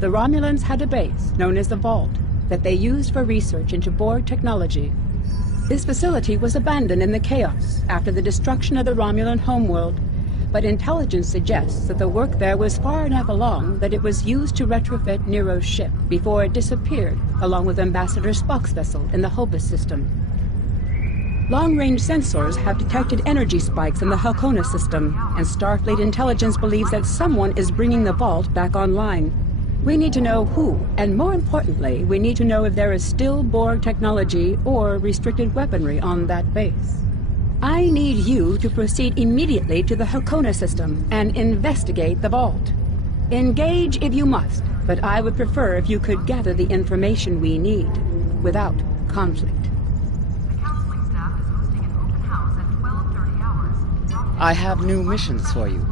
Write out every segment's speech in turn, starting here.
The Romulans had a base, known as the Vault, that they used for research into Borg technology. This facility was abandoned in the chaos after the destruction of the Romulan homeworld, but intelligence suggests that the work there was far enough along that it was used to retrofit Nero's ship before it disappeared, along with Ambassador Spock's vessel in the Hobus system. Long-range sensors have detected energy spikes in the Halcona system, and Starfleet intelligence believes that someone is bringing the Vault back online. We need to know who, and more importantly, we need to know if there is still Borg technology or restricted weaponry on that base. I need you to proceed immediately to the Halcona system and investigate the Vault. Engage if you must, but I would prefer if you could gather the information we need without conflict. The counseling staff is hosting an open house at 12:30 hours. I have new missions for you.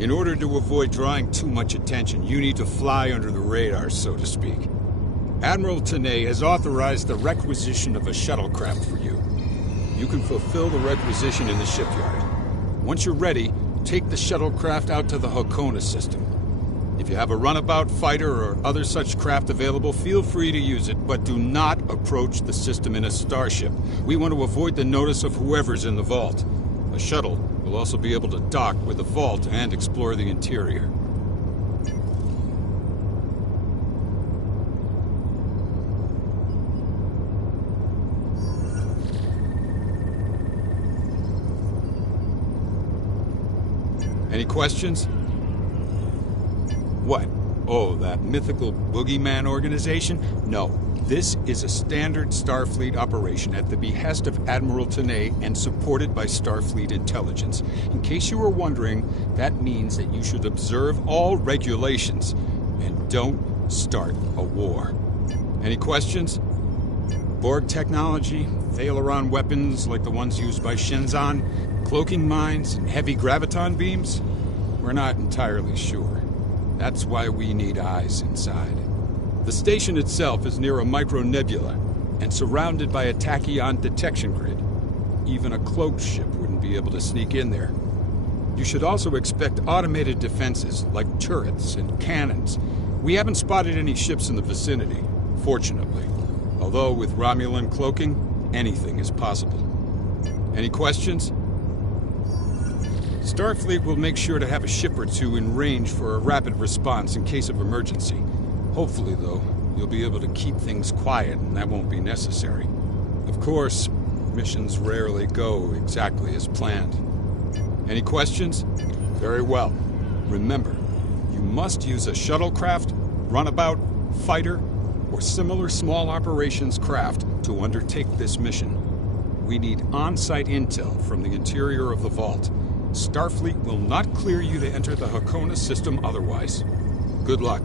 In order to avoid drawing too much attention, you need to fly under the radar, so to speak. Admiral Tanay has authorized the requisition of a shuttlecraft for you. You can fulfill the requisition in the shipyard. Once you're ready, take the shuttlecraft out to the Halcona system. If you have a runabout fighter or other such craft available, feel free to use it, but do not approach the system in a starship. We want to avoid the notice of whoever's in the vault. A shuttle will also be able to dock with the vault and explore the interior. Any questions? What? Oh, that mythical boogeyman organization? No. This is a standard Starfleet operation at the behest of Admiral Tanay and supported by Starfleet intelligence. In case you were wondering, that means that you should observe all regulations and don't start a war. Any questions? Borg technology, Thalaron weapons like the ones used by Shenzan, cloaking mines, and heavy graviton beams? We're not entirely sure. That's why we need eyes inside. The station itself is near a micronebula and surrounded by a tachyon detection grid. Even a cloaked ship wouldn't be able to sneak in there. You should also expect automated defenses like turrets and cannons. We haven't spotted any ships in the vicinity, fortunately. Although with Romulan cloaking, anything is possible. Any questions? Starfleet will make sure to have a ship or two in range for a rapid response in case of emergency. Hopefully, though, you'll be able to keep things quiet, and that won't be necessary. Of course, missions rarely go exactly as planned. Any questions? Very well. Remember, you must use a shuttlecraft, runabout, fighter, or similar small operations craft to undertake this mission. We need on-site intel from the interior of the vault. Starfleet will not clear you to enter the Hakona system otherwise. Good luck.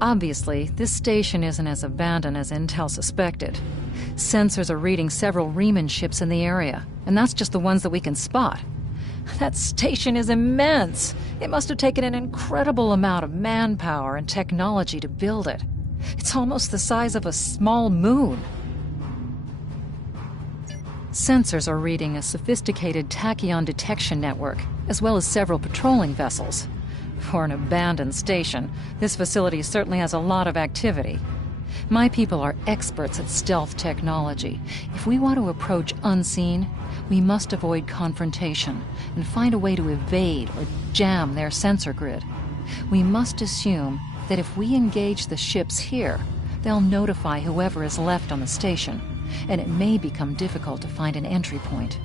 Obviously, this station isn't as abandoned as Intel suspected. Sensors are reading several Romulan ships in the area, and that's just the ones that we can spot. That station is immense. It must have taken an incredible amount of manpower and technology to build it. It's almost the size of a small moon. Sensors are reading a sophisticated tachyon detection network, as well as several patrolling vessels. For an abandoned station, this facility certainly has a lot of activity. My people are experts at stealth technology. If we want to approach unseen, we must avoid confrontation and find a way to evade or jam their sensor grid. We must assume that if we engage the ships here, they'll notify whoever is left on the station, and it may become difficult to find an entry point.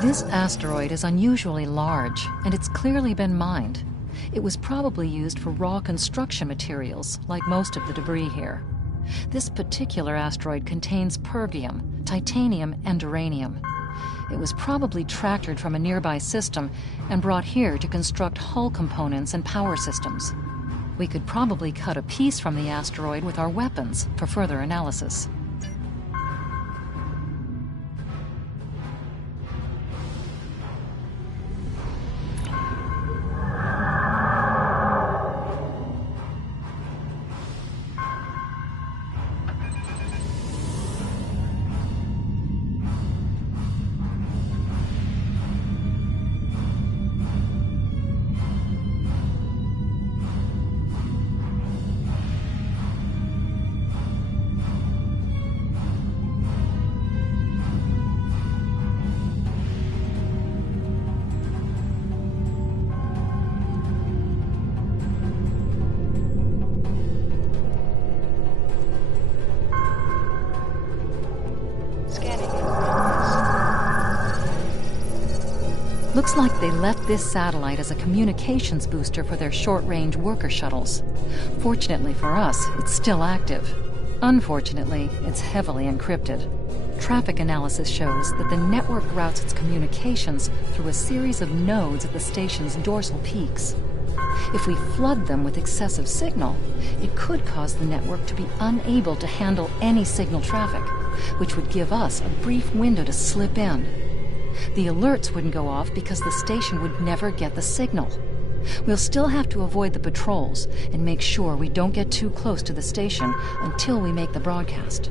This asteroid is unusually large, and it's clearly been mined. It was probably used for raw construction materials, like most of the debris here. This particular asteroid contains pergium, titanium, and uranium. It was probably tractored from a nearby system and brought here to construct hull components and power systems. We could probably cut a piece from the asteroid with our weapons for further analysis. Looks like they left this satellite as a communications booster for their short-range worker shuttles. Fortunately for us, it's still active. Unfortunately, it's heavily encrypted. Traffic analysis shows that the network routes its communications through a series of nodes at the station's dorsal peaks. If we flood them with excessive signal, it could cause the network to be unable to handle any signal traffic, which would give us a brief window to slip in. The alerts wouldn't go off because the station would never get the signal. We'll still have to avoid the patrols and make sure we don't get too close to the station until we make the broadcast.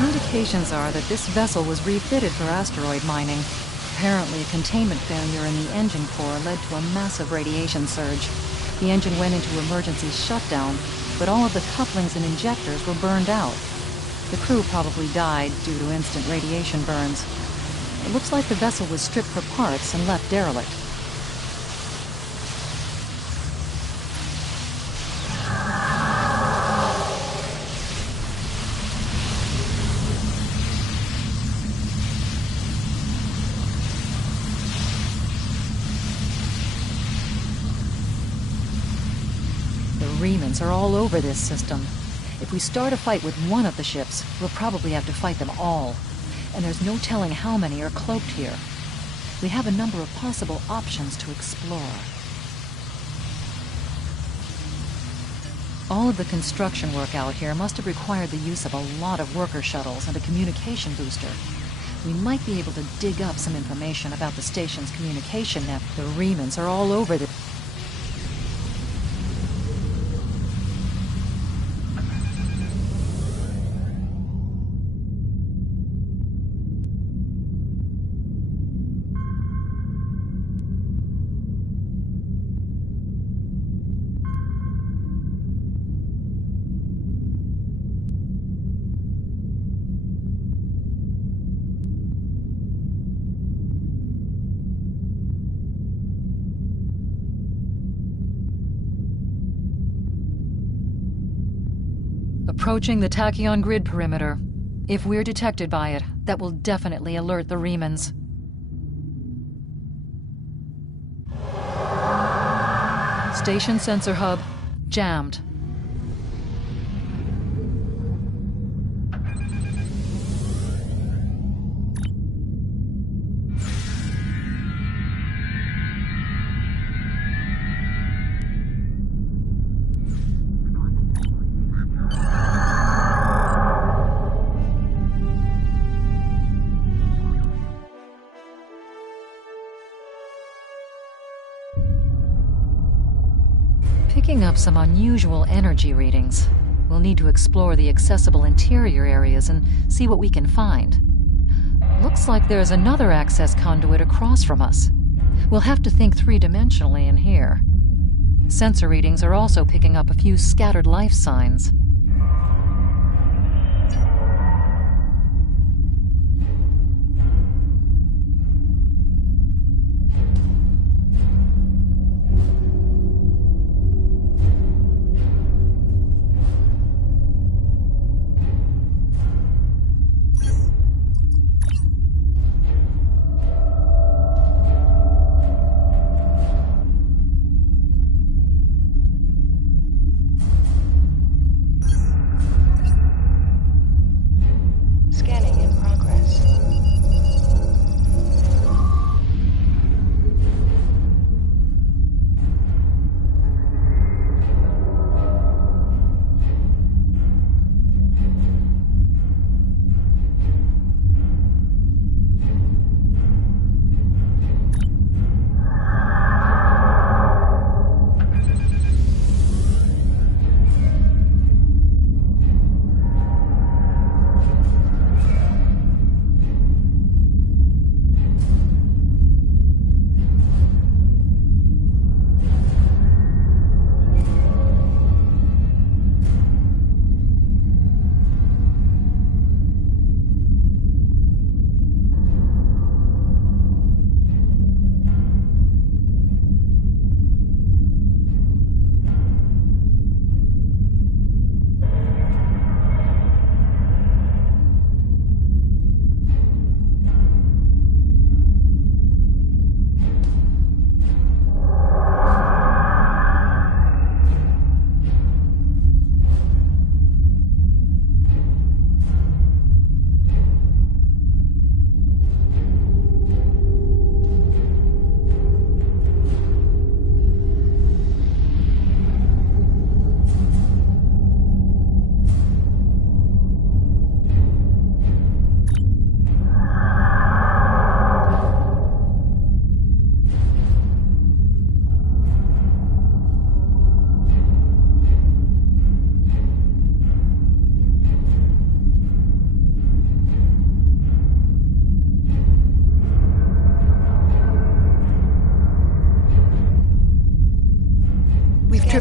Indications are that this vessel was refitted for asteroid mining. Apparently, a containment failure in the engine core led to a massive radiation surge. The engine went into emergency shutdown, but all of the couplings and injectors were burned out. The crew probably died due to instant radiation burns. It looks like the vessel was stripped for parts and left derelict. The remnants are all over this system. If we start a fight with one of the ships, we'll probably have to fight them all. And there's no telling how many are cloaked here. We have a number of possible options to explore. All of the construction work out here must have required the use of a lot of worker shuttles and a communication booster. We might be able to dig up some information about the station's communication net. The remnants are all over the... Approaching the tachyon grid perimeter. If we're detected by it, that will definitely alert the Remans. Station sensor hub jammed. Picking up some unusual energy readings. We'll need to explore the accessible interior areas and see what we can find. Looks like there's another access conduit across from us. We'll have to think three-dimensionally in here. Sensor readings are also picking up a few scattered life signs.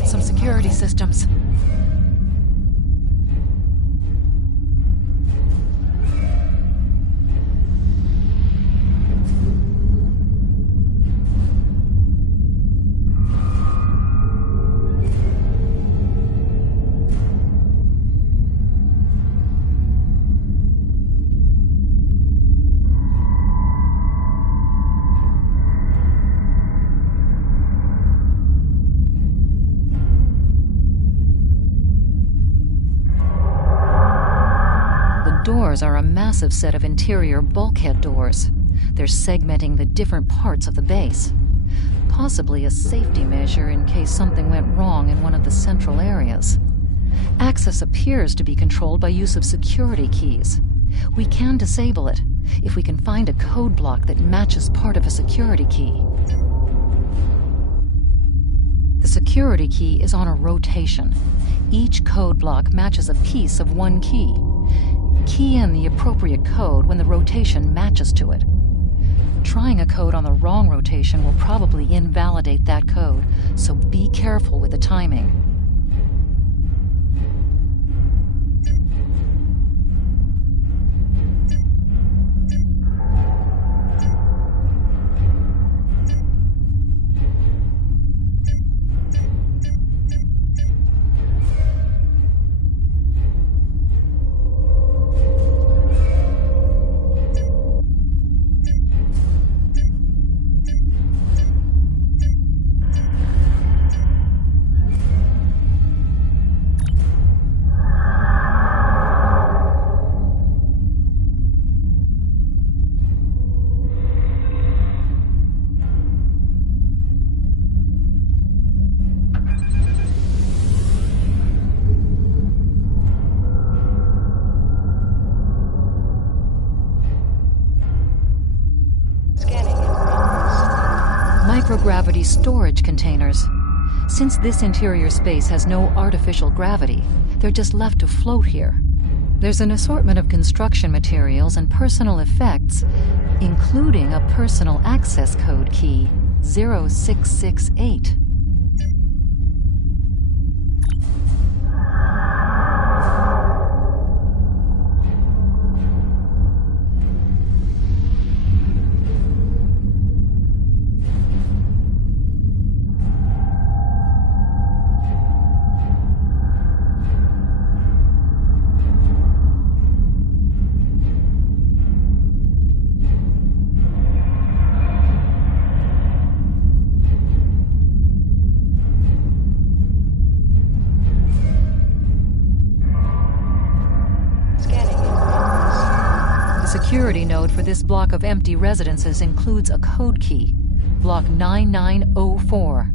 alert some security systems. Doors are a massive set of interior bulkhead doors. They're segmenting the different parts of the base. Possibly a safety measure in case something went wrong in one of the central areas. Access appears to be controlled by use of security keys. We can disable it if we can find a code block that matches part of a security key. The security key is on a rotation. Each code block matches a piece of one key. Key in the appropriate code when the rotation matches to it. Trying a code on the wrong rotation will probably invalidate that code, so be careful with the timing. Microgravity storage containers. Since this interior space has no artificial gravity, they're just left to float here. There's an assortment of construction materials and personal effects, including a personal access code key, 0668. Security node for this block of empty residences includes a code key, block 9904.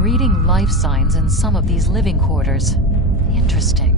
Reading life signs in some of these living quarters. Interesting.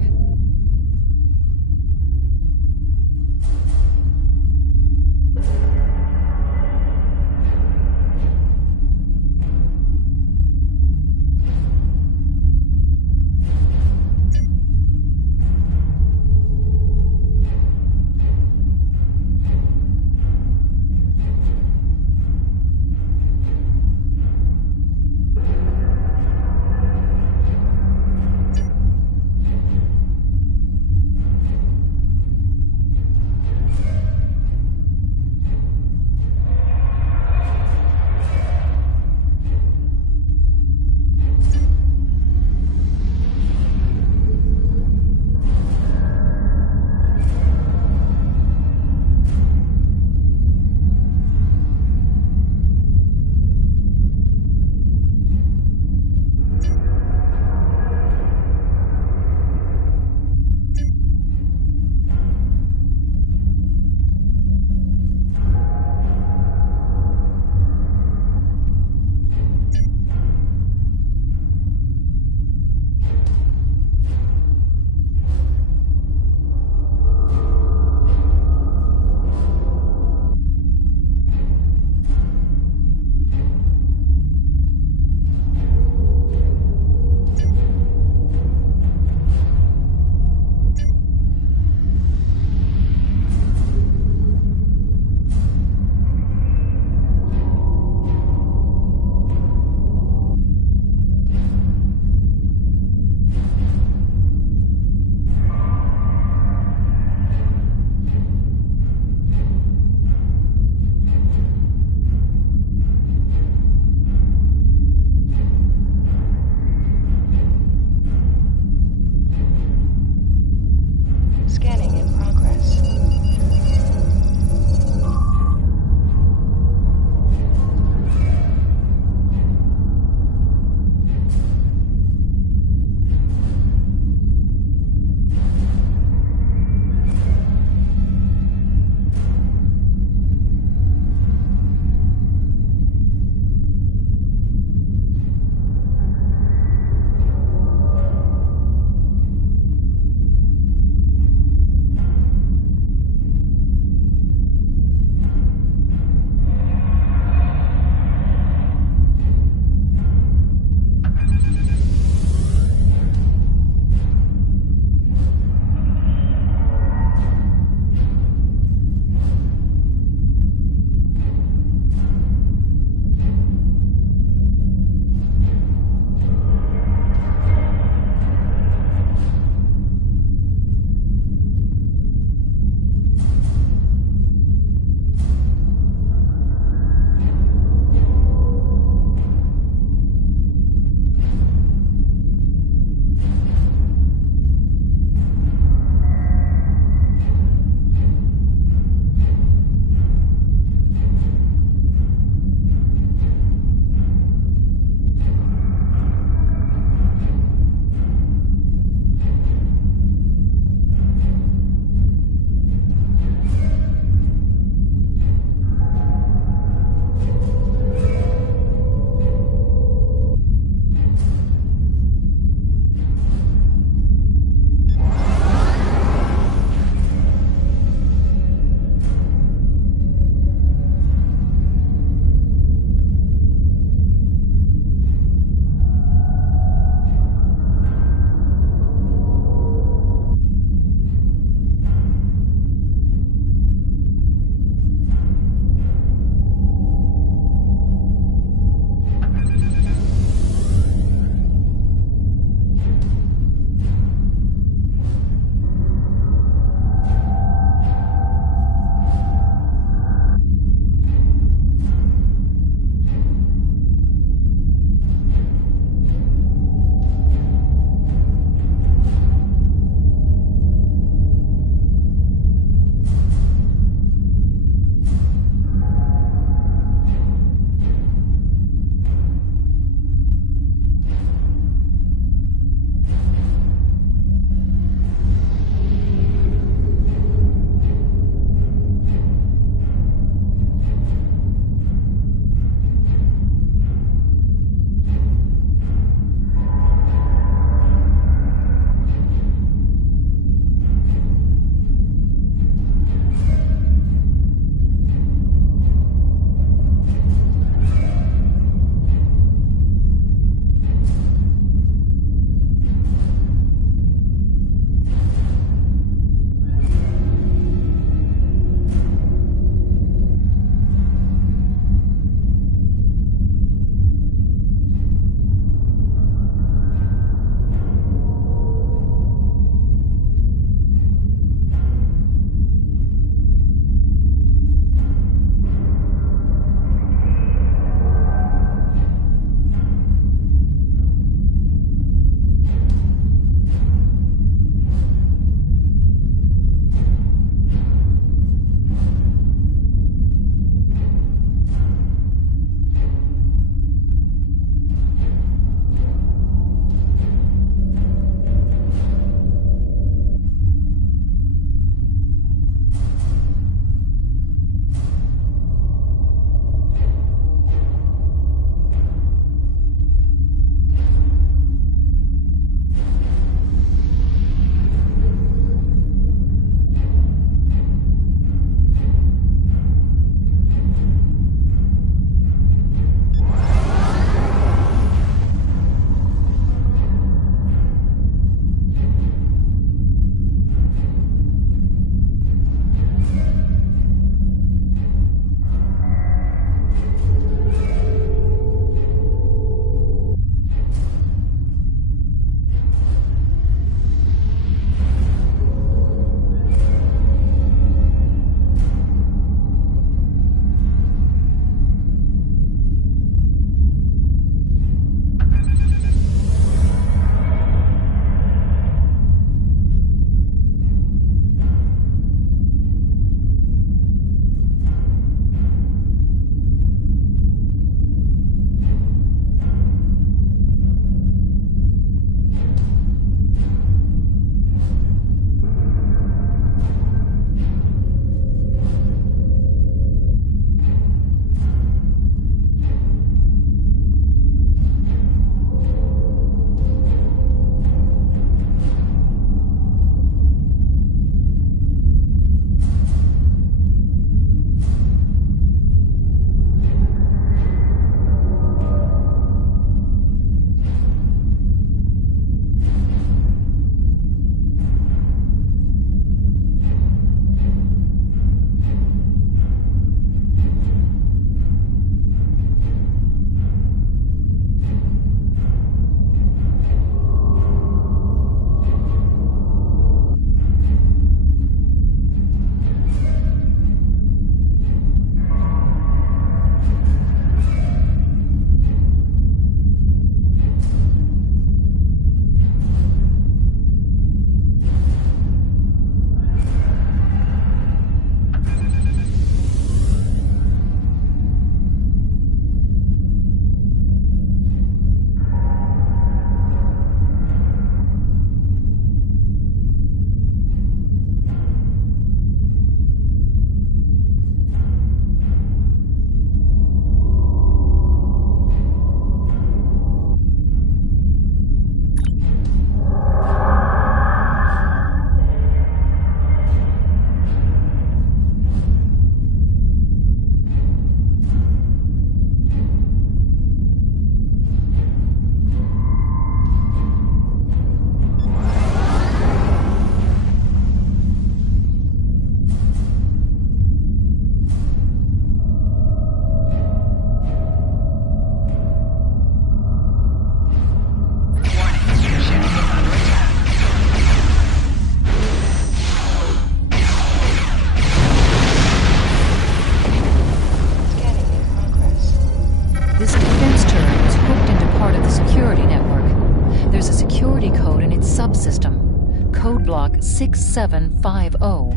subsystem. Code block 6750.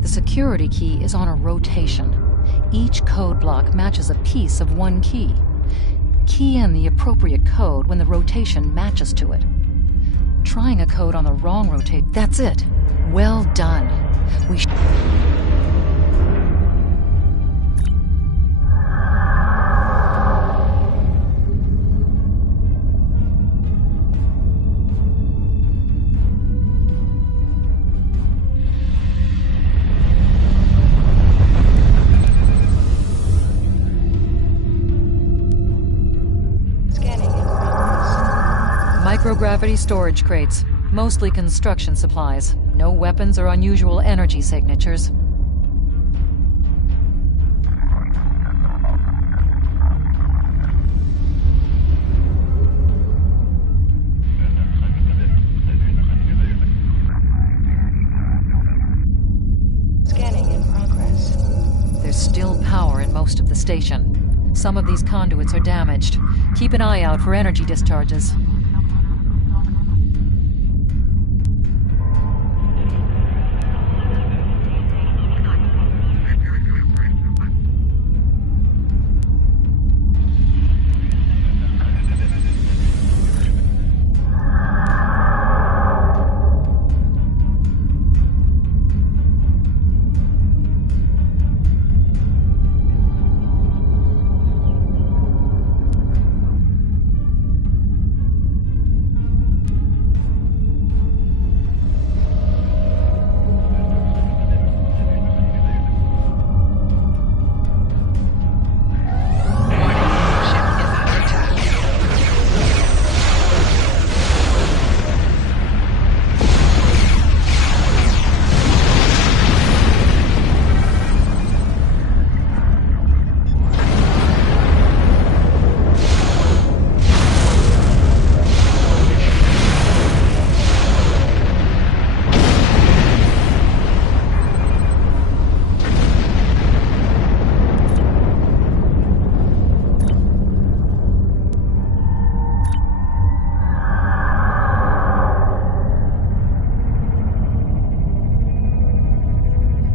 The security key is on a rotation. Each code block matches a piece of one key. Key in the appropriate code when the rotation matches to it. Trying a code on the wrong rotate, that's it. Well done. We Microgravity storage crates, mostly construction supplies. No weapons or unusual energy signatures. Scanning in progress. There's still power in most of the station. Some of these conduits are damaged. Keep an eye out for energy discharges.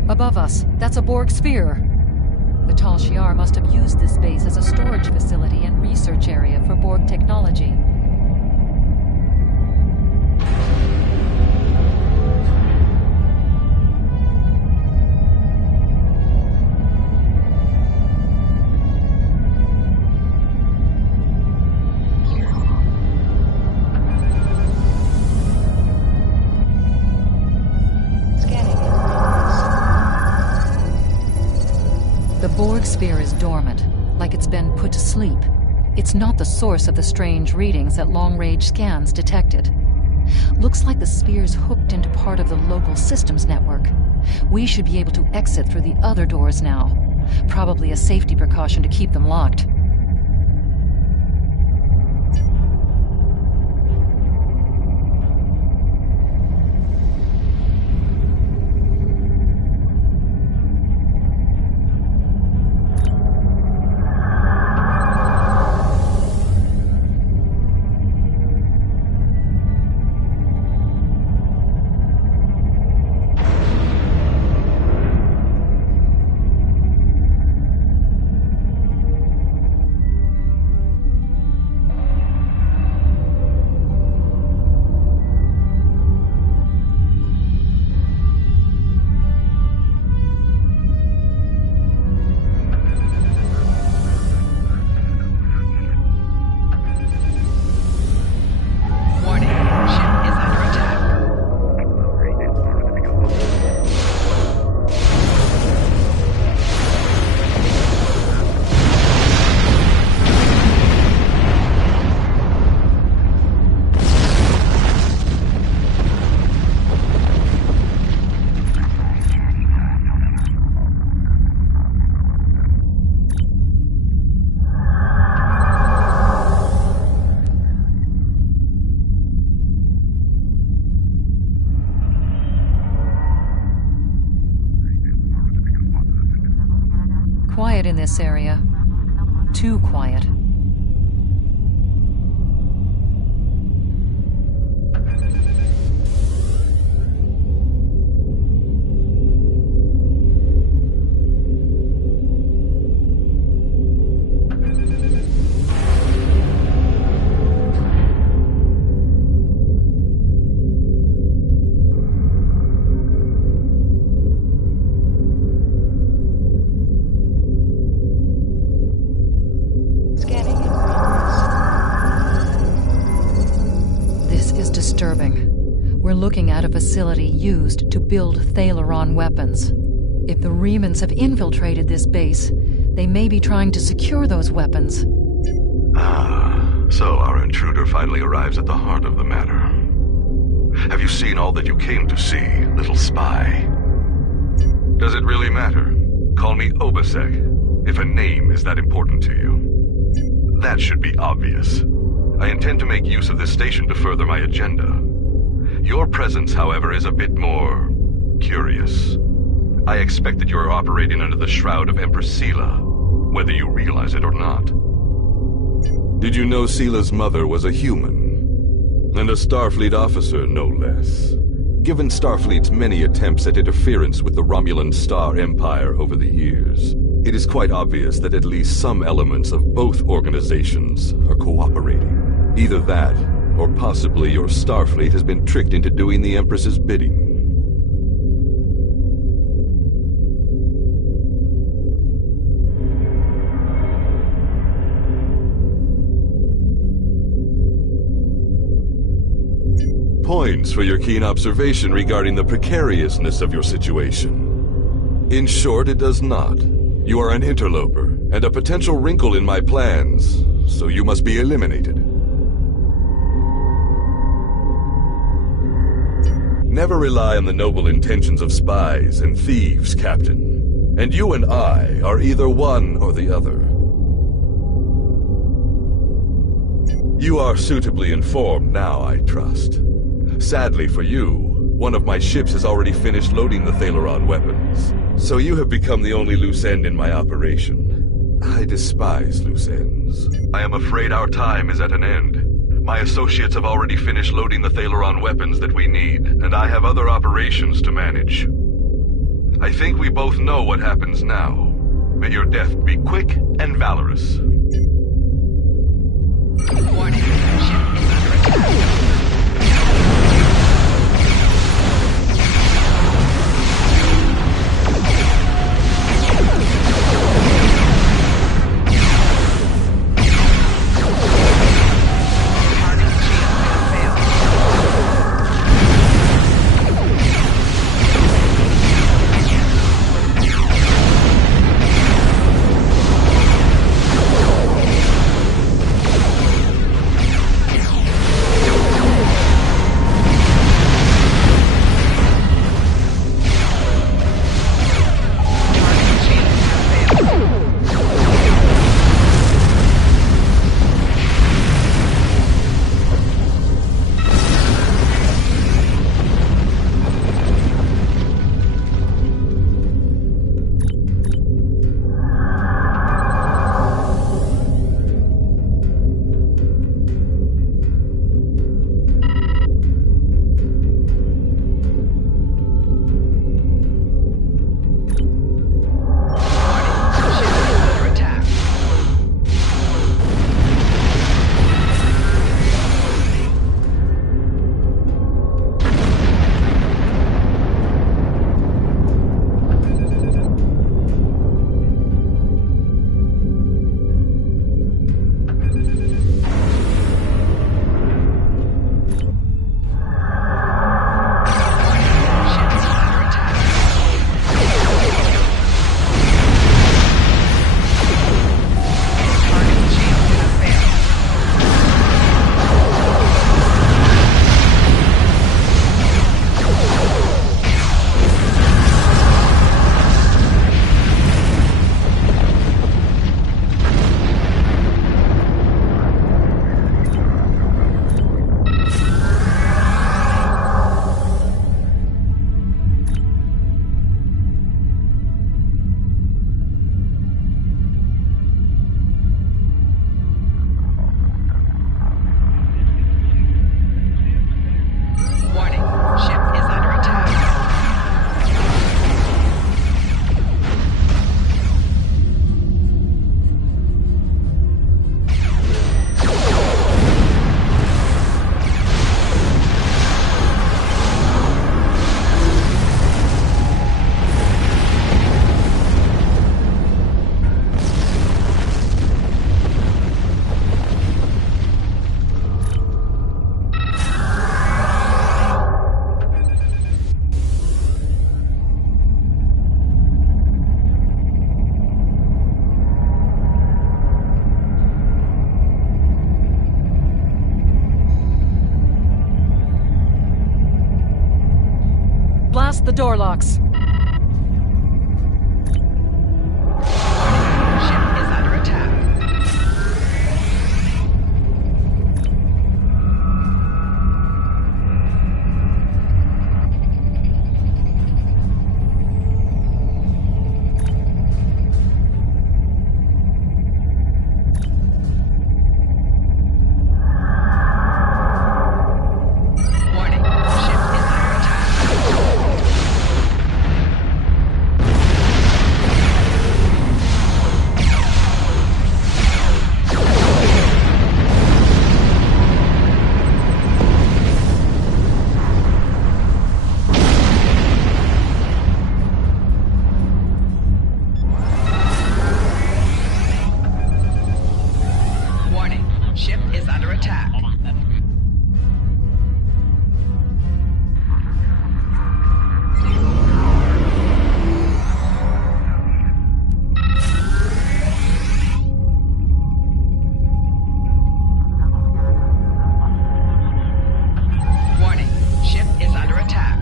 Above us, that's a Borg sphere. The Tal Shiar must have used this base as a storage facility and research area for Borg technology. The Borg sphere is dormant, like it's been put to sleep. It's not the source of the strange readings that long-range scans detected. Looks like the sphere's hooked into part of the local systems network. We should be able to exit through the other doors now. Probably a safety precaution to keep them locked. quiet in this area. Too quiet. Scanning in progress. This is disturbing. We're looking at a facility used to build Thalaron weapons. If the Remans have infiltrated this base, they may be trying to secure those weapons. So our intruder finally arrives at the heart of the matter. Have you seen all that you came to see, little spy? Does it really matter? Call me Obasek, if a name is that important to you. That should be obvious. I intend to make use of this station to further my agenda. Your presence, however, is a bit more curious. I expect that you are operating under the shroud of Empress Sela, whether you realize it or not. Did you know Sela's mother was a human? And a Starfleet officer, no less. Given Starfleet's many attempts at interference with the Romulan Star Empire over the years, it is quite obvious that at least some elements of both organizations are cooperating. Either that, or possibly your Starfleet has been tricked into doing the Empress's bidding. Points for your keen observation regarding the precariousness of your situation. In short, it does not. You are an interloper, and a potential wrinkle in my plans, so you must be eliminated. Never rely on the noble intentions of spies and thieves, Captain. And you and I are either one or the other. You are suitably informed now, I trust. Sadly for you, one of my ships has already finished loading the Thalaron weapons, so you have become the only loose end in my operation. I despise loose ends. I am afraid our time is at an end. My associates have already finished loading the Thalaron weapons that we need, and I have other operations to manage. I think we both know what happens now. May your death be quick and valorous. Warning. Ship is under attack. the door locks. Ship is under attack. Warning, ship is under attack. Warning, ship is under attack. Warning, ship is under attack.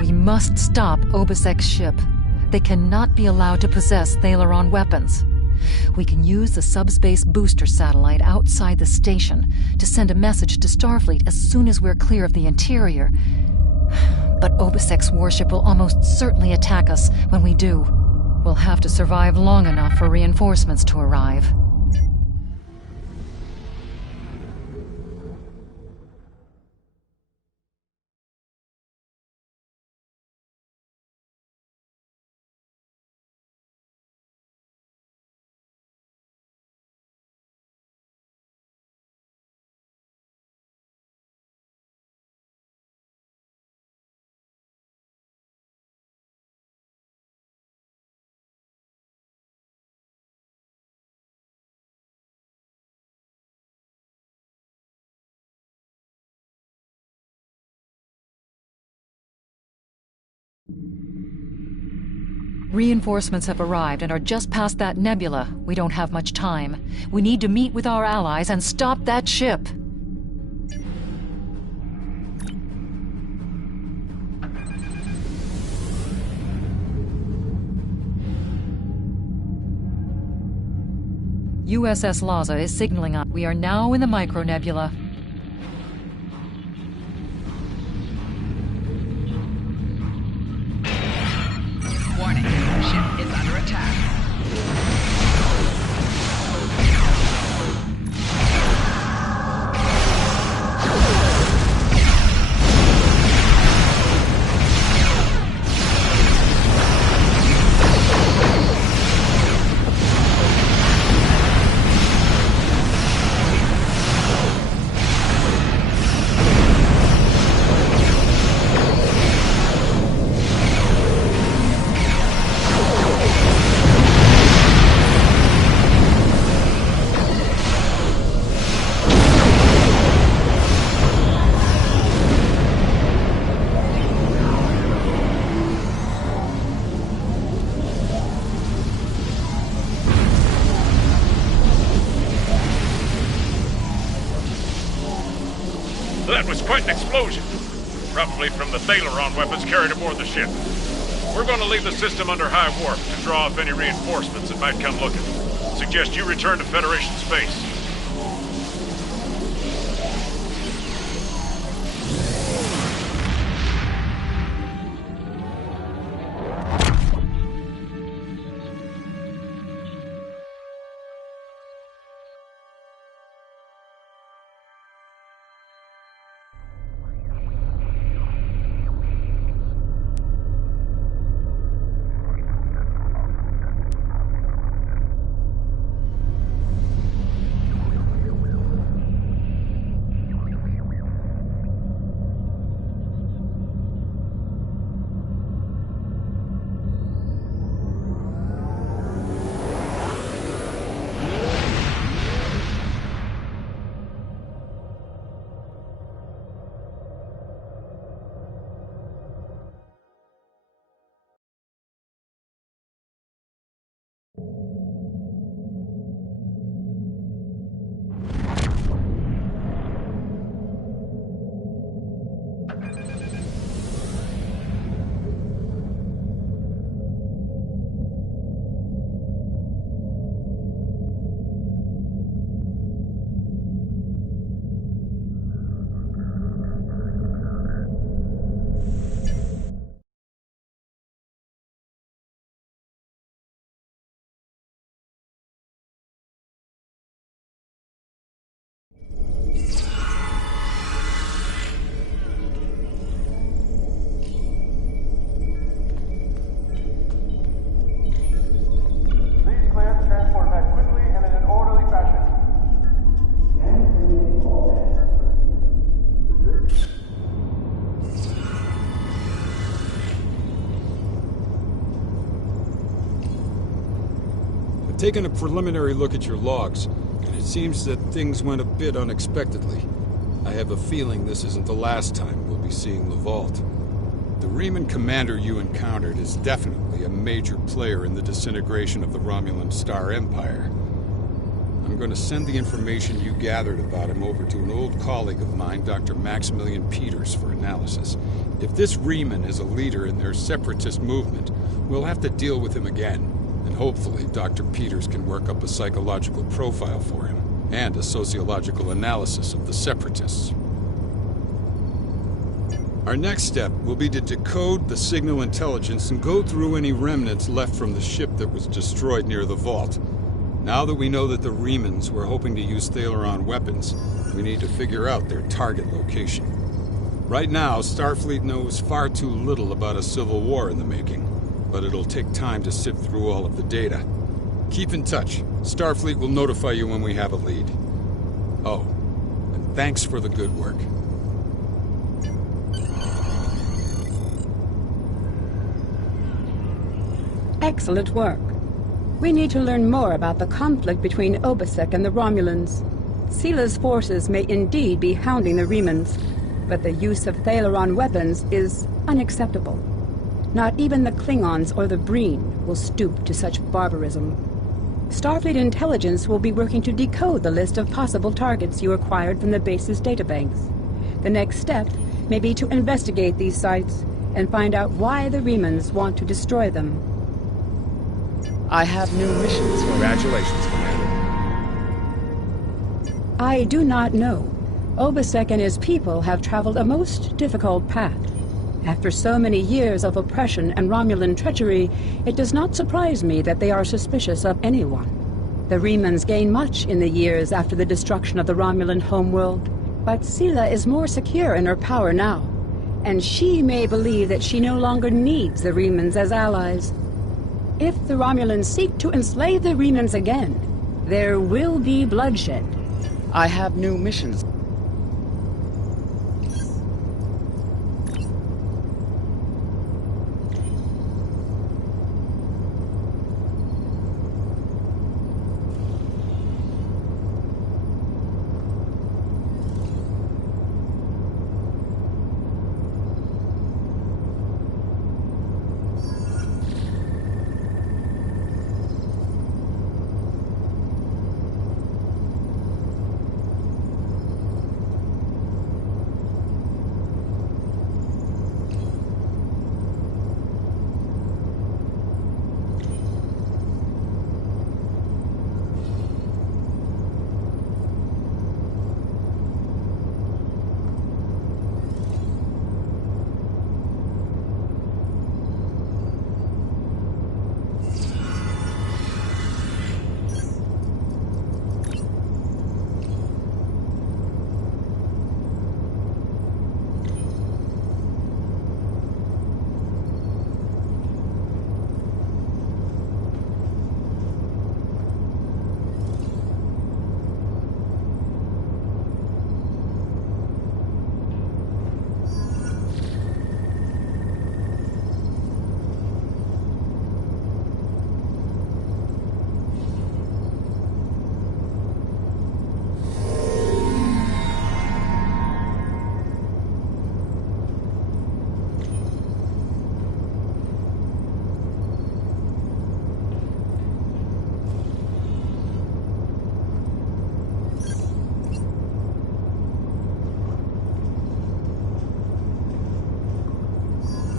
We must stop Obesek's ship. They cannot be allowed to possess Thalaron weapons. We can use the subspace booster satellite outside the station to send a message to Starfleet as soon as we're clear of the interior. But Obesek's warship will almost certainly attack us when we do. We'll have to survive long enough for reinforcements to arrive. Reinforcements have arrived and are just past that nebula. We don't have much time. We need to meet with our allies and stop that ship. USS Laza is signaling us. We are now in the micronebula. Warning, ship is under attack. That was quite an explosion. Probably from the Thalaron weapons carried aboard the ship. We're going to leave the system under high warp to draw off any reinforcements that might come looking. Suggest you return to Federation space. taken a preliminary look at your logs, and it seems that things went a bit unexpectedly. I have a feeling this isn't the last time we'll be seeing the vault. The Reman commander you encountered is definitely a major player in the disintegration of the Romulan Star Empire. I'm going to send the information you gathered about him over to an old colleague of mine, Dr. Maximilian Peters, for analysis. If this Reman is a leader in their separatist movement, we'll have to deal with him again. And hopefully Dr. Peters can work up a psychological profile for him, and a sociological analysis of the separatists. Our next step will be to decode the signal intelligence and go through any remnants left from the ship that was destroyed near the vault. Now that we know that the Remans were hoping to use Thaleron weapons, we need to figure out their target location. Right now, Starfleet knows far too little about a civil war in the making, but it'll take time to sift through all of the data. Keep in touch. Starfleet will notify you when we have a lead. Oh, and thanks for the good work. Excellent work. We need to learn more about the conflict between Obasek and the Romulans. Sila's forces may indeed be hounding the Remans, but the use of Thaleron weapons is unacceptable. Not even the Klingons or the Breen will stoop to such barbarism. Starfleet intelligence will be working to decode the list of possible targets you acquired from the base's databanks. The next step may be to investigate these sites and find out why the Remans want to destroy them. I have new missions for you. Congratulations, Commander. I do not know. Obasek and his people have traveled a most difficult path. After so many years of oppression and Romulan treachery, it does not surprise me that they are suspicious of anyone. The Remans gained much in the years after the destruction of the Romulan homeworld, but Sila is more secure in her power now, and she may believe that she no longer needs the Remans as allies. If the Romulans seek to enslave the Remans again, there will be bloodshed. I have new missions.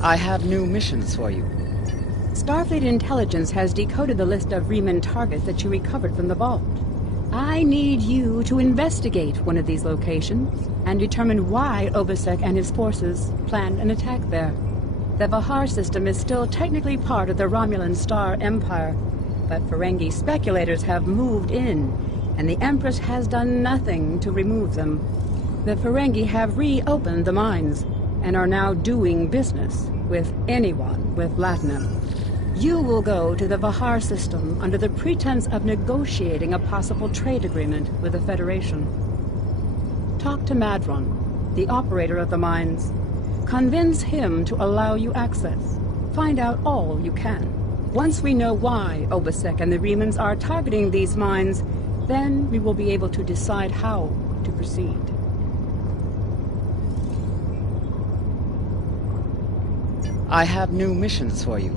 I have new missions for you. Starfleet intelligence has decoded the list of Reman targets that you recovered from the vault. I need you to investigate one of these locations and determine why Obasek and his forces planned an attack there. The Vahar system is still technically part of the Romulan Star Empire, but Ferengi speculators have moved in, and the Empress has done nothing to remove them. The Ferengi have reopened the mines and are now doing business with anyone with Latinum. You will go to the Vahar system under the pretense of negotiating a possible trade agreement with the Federation. Talk to Madron, the operator of the mines. Convince him to allow you access. Find out all you can. Once we know why Obasek and the Remans are targeting these mines, then we will be able to decide how to proceed. I have new missions for you.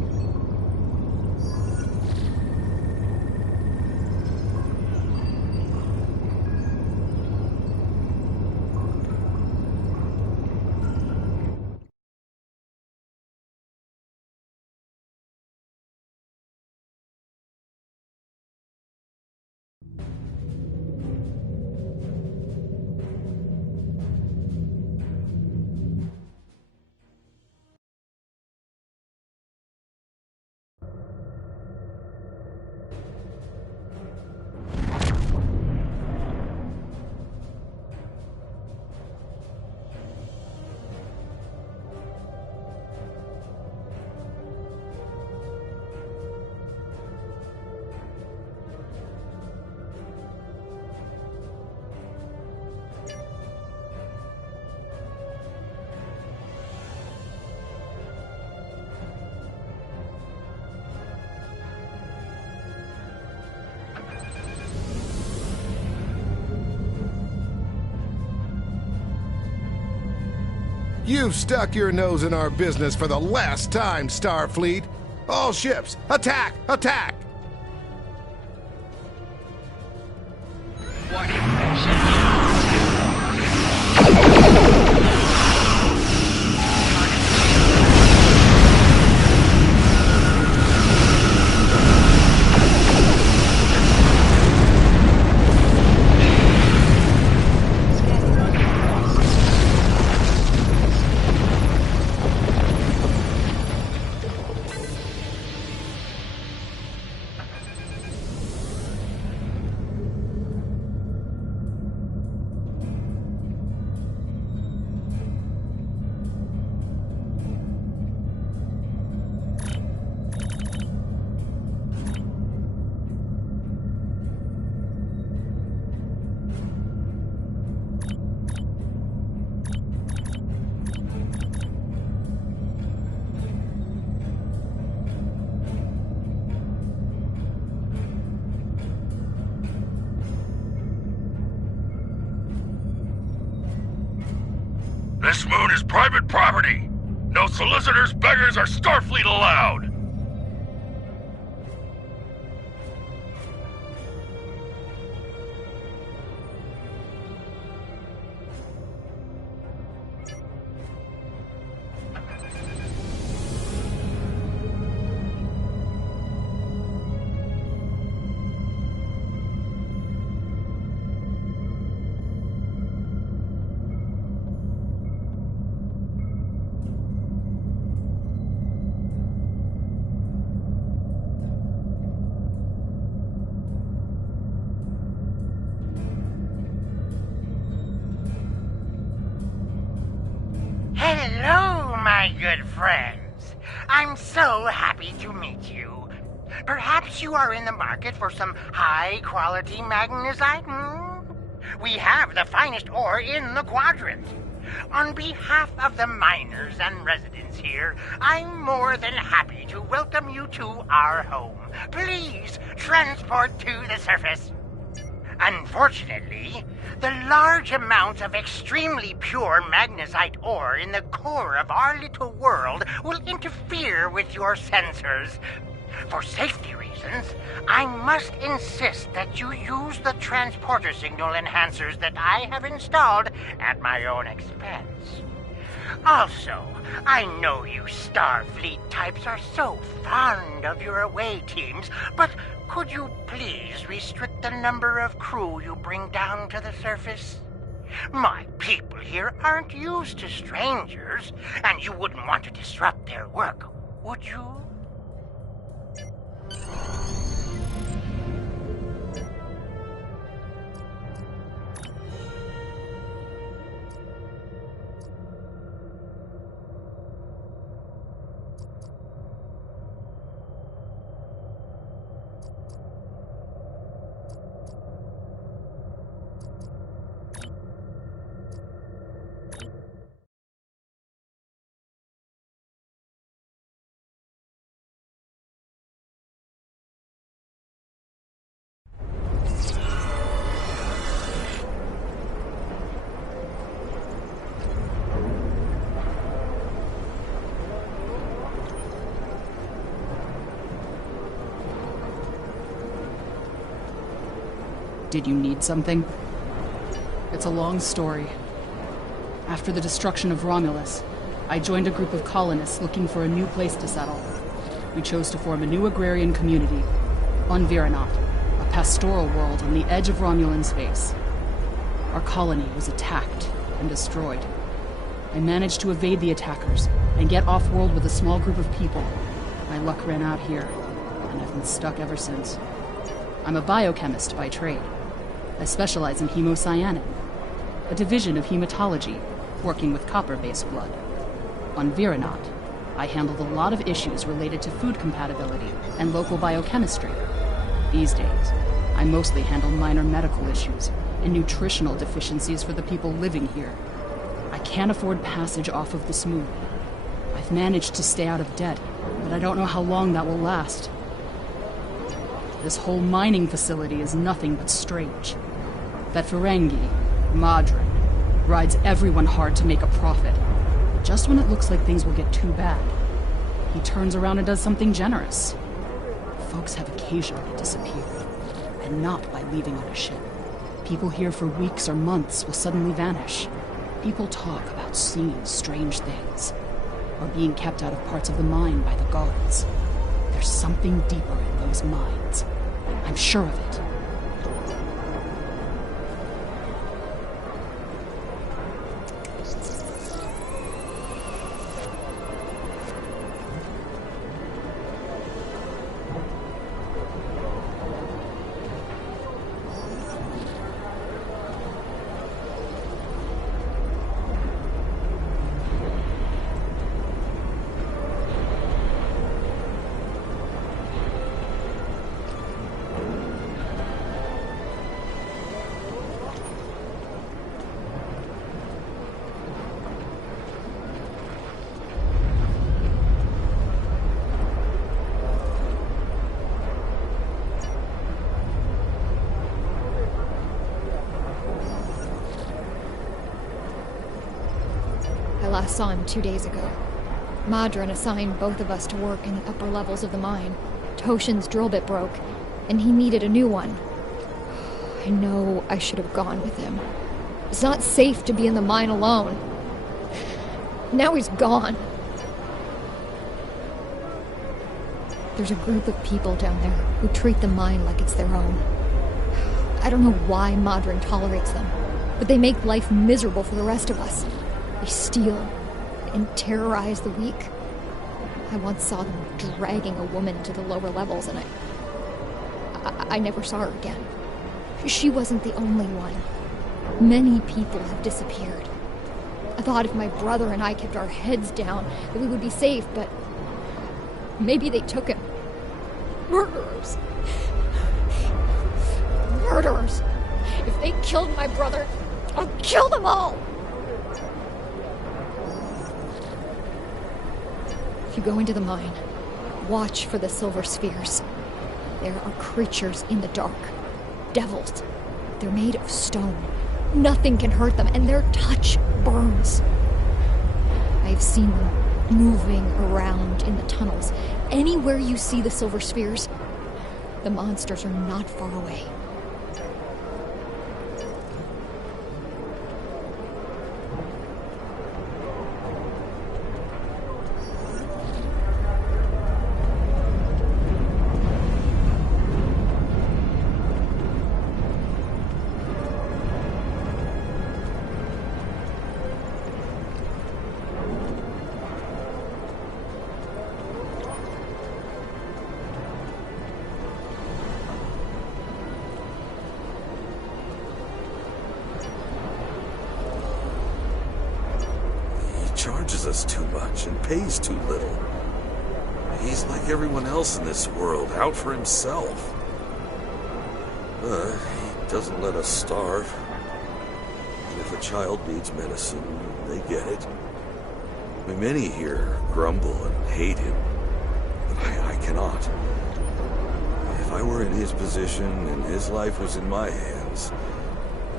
You've stuck your nose in our business for the last time, Starfleet! All ships, attack! Attack! Warning. Ship This moon is private property. No solicitors, beggars, or Starfleet allowed. Hello, my good friends. I'm so happy to meet you. Perhaps you are in the market for some high-quality magnesite? We have the finest ore in the quadrant. On behalf of the miners and residents here, I'm more than happy to welcome you to our home. Please transport to the surface. Unfortunately, the large amount of extremely pure magnesite ore in the core of our little world will interfere with your sensors. For safety reasons, I must insist that you use the transporter signal enhancers that I have installed at my own expense. Also, I know you Starfleet types are so fond of your away teams, but could you please restrict the number of crew you bring down to the surface? My people here aren't used to strangers, and you wouldn't want to disrupt their work, would you? Did you need something? It's a long story. After the destruction of Romulus, I joined a group of colonists looking for a new place to settle. We chose to form a new agrarian community on Viranot, a pastoral world on the edge of Romulan space. Our colony was attacked and destroyed. I managed to evade the attackers and get off-world with a small group of people. My luck ran out here, and I've been stuck ever since. I'm a biochemist by trade. I specialize in hemocyanin, a division of hematology, working with copper-based blood. On Viranot, I handled a lot of issues related to food compatibility and local biochemistry. These days, I mostly handle minor medical issues and nutritional deficiencies for the people living here. I can't afford passage off of this moon. I've managed to stay out of debt, but I don't know how long that will last. This whole mining facility is nothing but strange. That Ferengi, Madron, rides everyone hard to make a profit. Just when it looks like things will get too bad, he turns around and does something generous. Folks have occasionally disappeared, and not by leaving on a ship. People here for weeks or months will suddenly vanish. People talk about seeing strange things, or being kept out of parts of the mine by the guards. There's something deeper in those mines. I'm sure of it. I last saw him 2 days ago. Madron assigned both of us to work in the upper levels of the mine. Toshin's drill bit broke, and he needed a new one. I know I should have gone with him. It's not safe to be in the mine alone. Now he's gone. There's a group of people down there who treat the mine like it's their own. I don't know why Madron tolerates them, but they make life miserable for the rest of us. They steal and terrorize the weak. I once saw them dragging a woman to the lower levels, and I never saw her again. She wasn't the only one. Many people have disappeared. I thought if my brother and I kept our heads down, that we would be safe, but maybe they took him. Murderers. Murderers. If they killed my brother, I'll kill them all. If you go into the mine, watch for the silver spheres. There are creatures in the dark. Devils. They're made of stone. Nothing can hurt them, and their touch burns. I have seen them moving around in the tunnels. Anywhere you see the silver spheres, the monsters are not far away. Charges us too much and pays too little. He's like everyone else in this world, out for himself. He doesn't let us starve. And if a child needs medicine, they get it. Many here grumble and hate him, but I cannot. If I were in his position and his life was in my hands,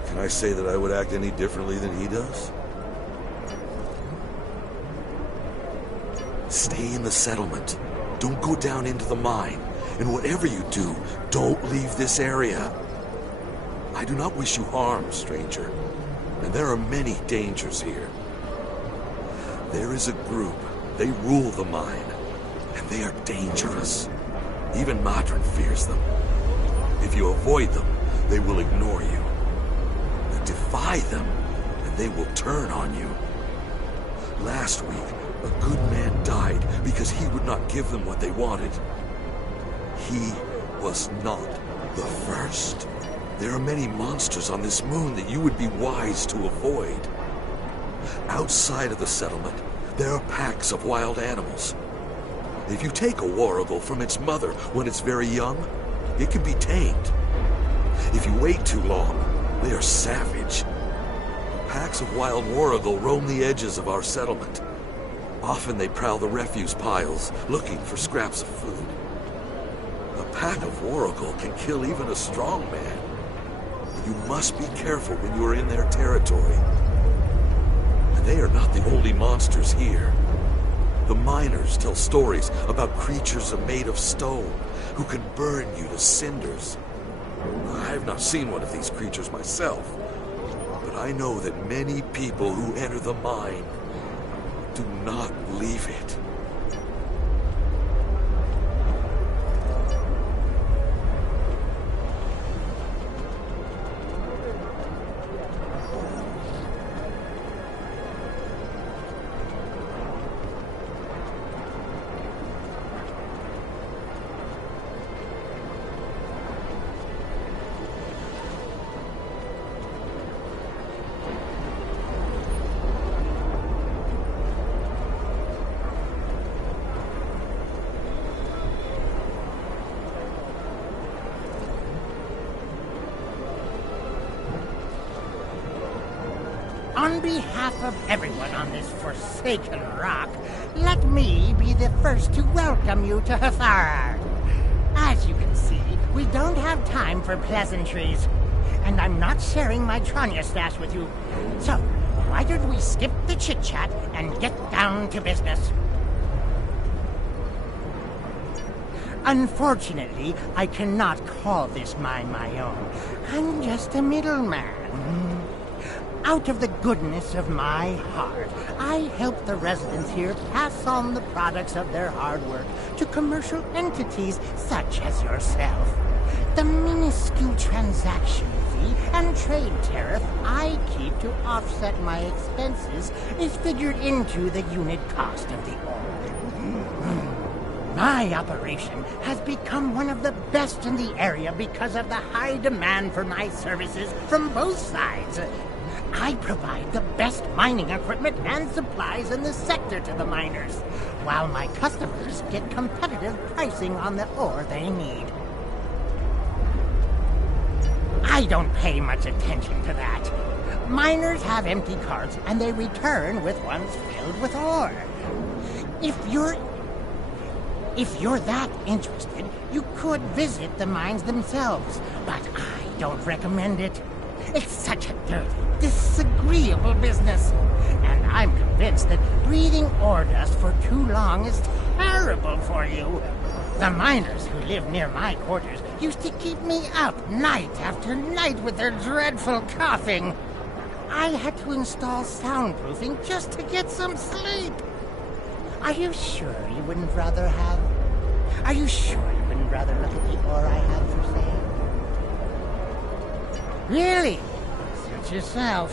can I say that I would act any differently than he does? Stay in the settlement. Don't go down into the mine. And whatever you do, don't leave this area. I do not wish you harm, stranger. And there are many dangers here. There is a group. They rule the mine. And they are dangerous. Even Madron fears them. If you avoid them, they will ignore you. You defy them, and they will turn on you. Last week, a good man died because he would not give them what they wanted. He was not the first. There are many monsters on this moon that you would be wise to avoid. Outside of the settlement, there are packs of wild animals. If you take a warrigal from its mother when it's very young, it can be tamed. If you wait too long, they are savage. Packs of wild warrigal roam the edges of our settlement. Often they prowl the refuse piles, looking for scraps of food. A pack of warrigal can kill even a strong man. You must be careful when you are in their territory. And they are not the only monsters here. The miners tell stories about creatures made of stone who can burn you to cinders. I have not seen one of these creatures myself, but I know that many people who enter the mine do not leave it. On behalf of everyone on this forsaken rock, let me be the first to welcome you to Hathar. As you can see, we don't have time for pleasantries, and I'm not sharing my Tranya stash with you. So, why don't we skip the chit-chat and get down to business? Unfortunately, I cannot call this mine my own. I'm just a middleman. Out of the goodness of my heart, I help the residents here pass on the products of their hard work to commercial entities such as yourself. The minuscule transaction fee and trade tariff I keep to offset my expenses is figured into the unit cost of the ore. My operation has become one of the best in the area because of the high demand for my services from both sides. I provide the best mining equipment and supplies in the sector to the miners, while my customers get competitive pricing on the ore they need. I don't pay much attention to that. Miners have empty carts and they return with ones filled with ore. If you're that interested, you could visit the mines themselves, but I don't recommend it. It's such a dirty, disagreeable business. And I'm convinced that breathing ore dust for too long is terrible for you. The miners who live near my quarters used to keep me up night after night with their dreadful coughing. I had to install soundproofing just to get some sleep. Are you sure you wouldn't rather look at the ore I have for sale? Really? Suit yourself.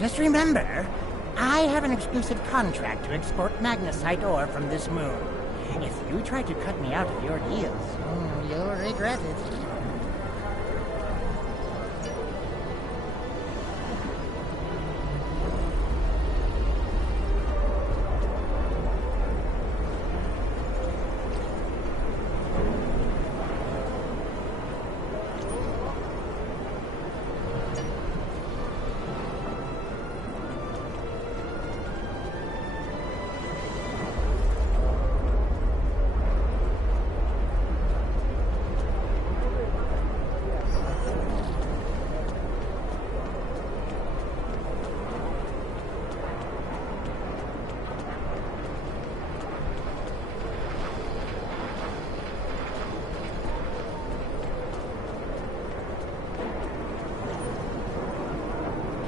Just remember, I have an exclusive contract to export magnesite ore from this moon. If you try to cut me out of your deals, you'll regret it.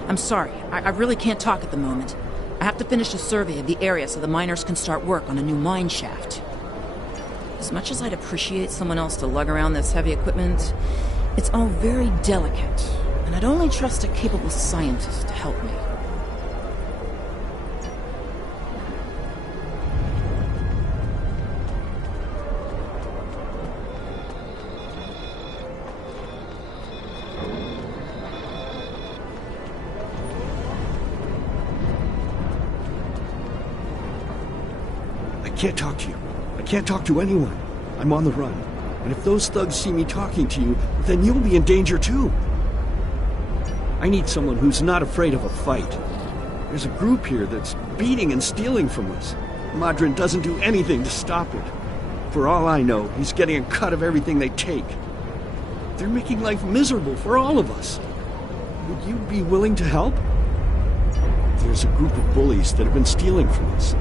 I'm sorry. I really can't talk at the moment. I have to finish a survey of the area so the miners can start work on a new mine shaft. As much as I'd appreciate someone else to lug around this heavy equipment, it's all very delicate, and I'd only trust a capable scientist to help me. I can't talk to you. I can't talk to anyone. I'm on the run. And if those thugs see me talking to you, then you'll be in danger too. I need someone who's not afraid of a fight. There's a group here that's beating and stealing from us. Madrin doesn't do anything to stop it. For all I know, he's getting a cut of everything they take. They're making life miserable for all of us. Would you be willing to help? There's a group of bullies that have been stealing from us.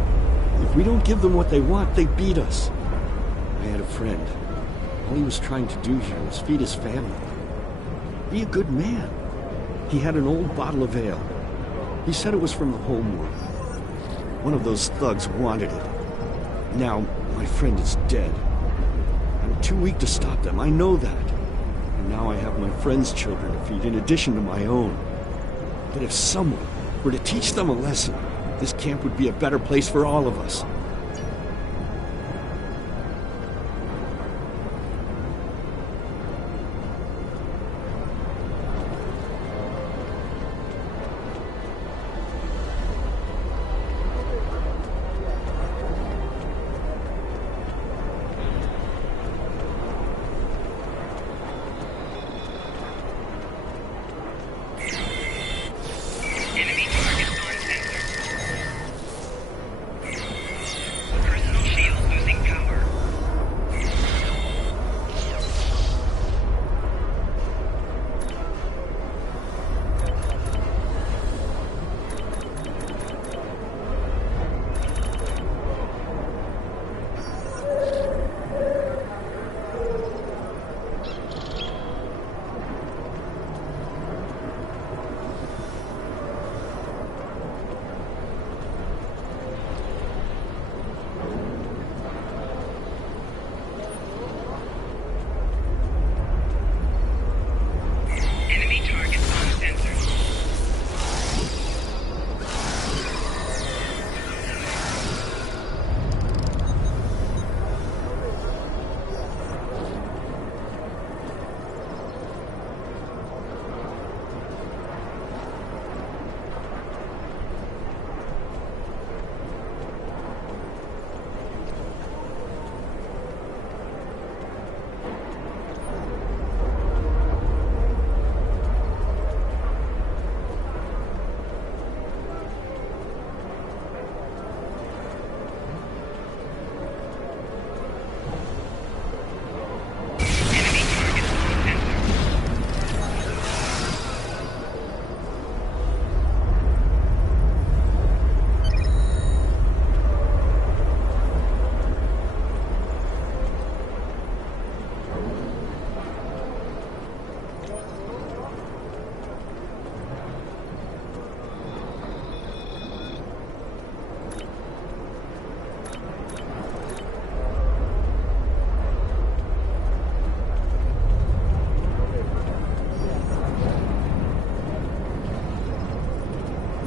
If we don't give them what they want, they beat us. I had a friend. All he was trying to do here was feed his family. Be a good man. He had an old bottle of ale. He said it was from the homeworld. One of those thugs wanted it. Now, my friend is dead. I'm too weak to stop them, I know that. And now I have my friend's children to feed in addition to my own. But if someone were to teach them a lesson, this camp would be a better place for all of us.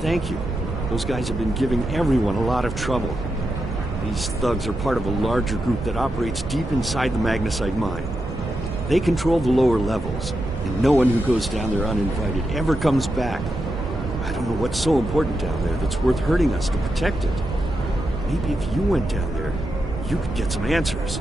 Thank you. Those guys have been giving everyone a lot of trouble. These thugs are part of a larger group that operates deep inside the magnesite mine. They control the lower levels, and no one who goes down there uninvited ever comes back. I don't know what's so important down there that's worth hurting us to protect it. Maybe if you went down there, you could get some answers.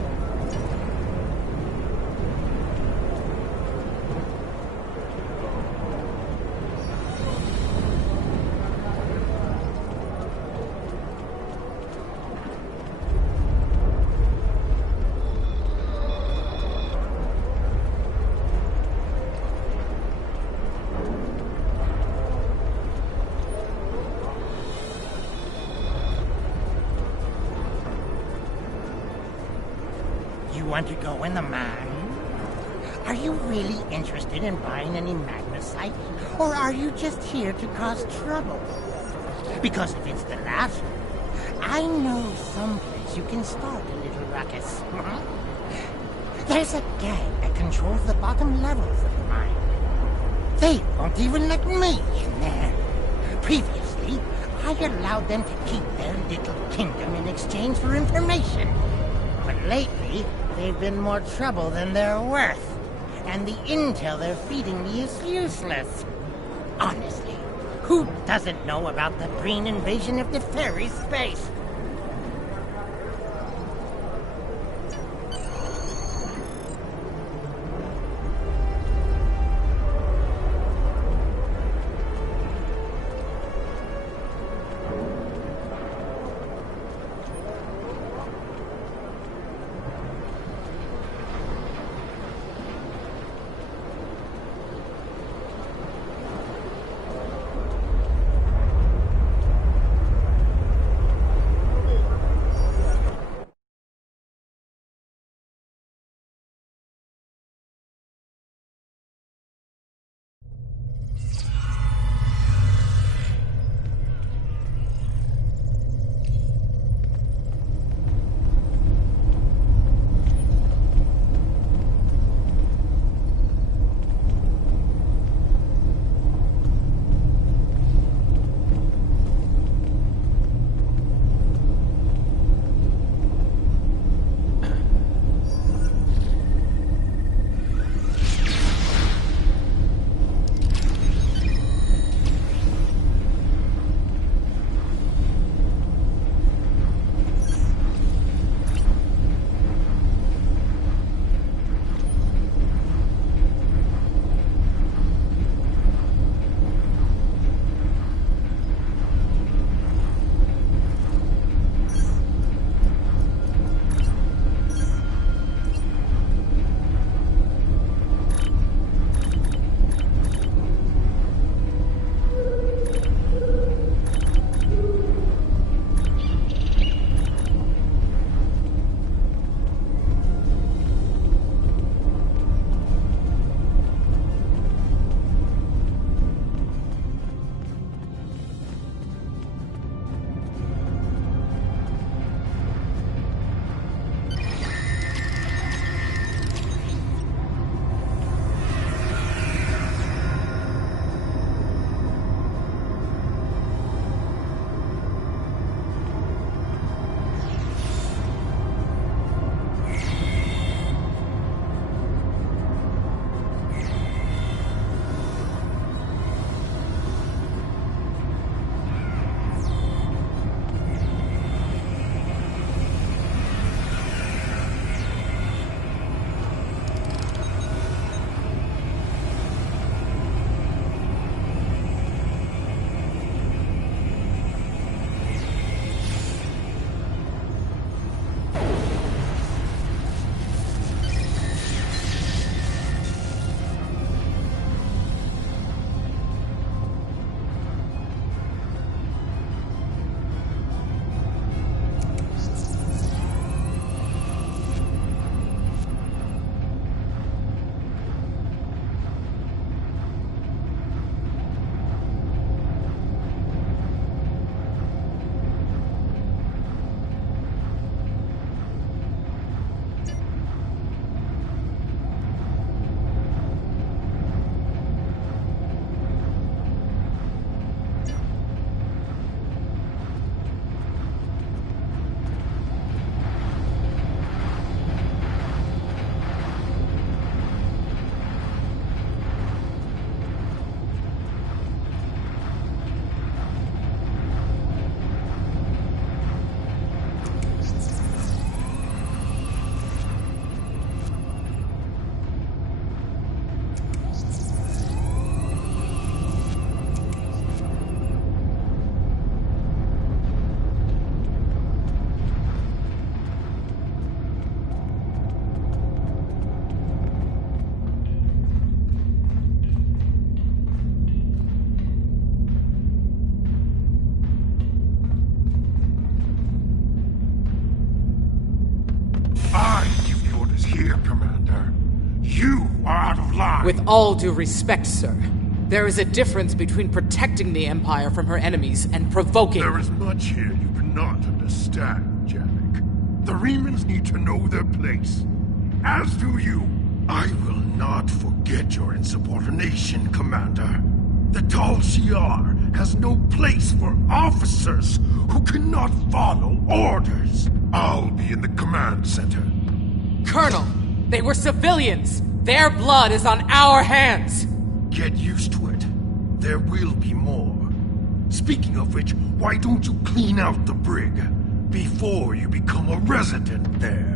You want to go in the mine? Are you really interested in buying any magnesite? Or are you just here to cause trouble? Because if it's the latter, I know someplace you can start a little ruckus. There's a gang that controls the bottom levels of the mine. They won't even let me in there. Previously, I allowed them to keep their little kingdom in exchange for information. But lately, they've been more trouble than they're worth. And the intel they're feeding me is useless. Honestly, who doesn't know about the green invasion of the fairy space? With all due respect, sir, there is a difference between protecting the Empire from her enemies and provoking... There is much here you cannot understand, Javik. The Remans need to know their place. As do you. I will not forget your insubordination, Commander. The Tal Shiar has no place for officers who cannot follow orders. I'll be in the command center. Colonel, they were civilians. Their blood is on our hands. Get used to it. There will be more. Speaking of which, why don't you clean out the brig before you become a resident there?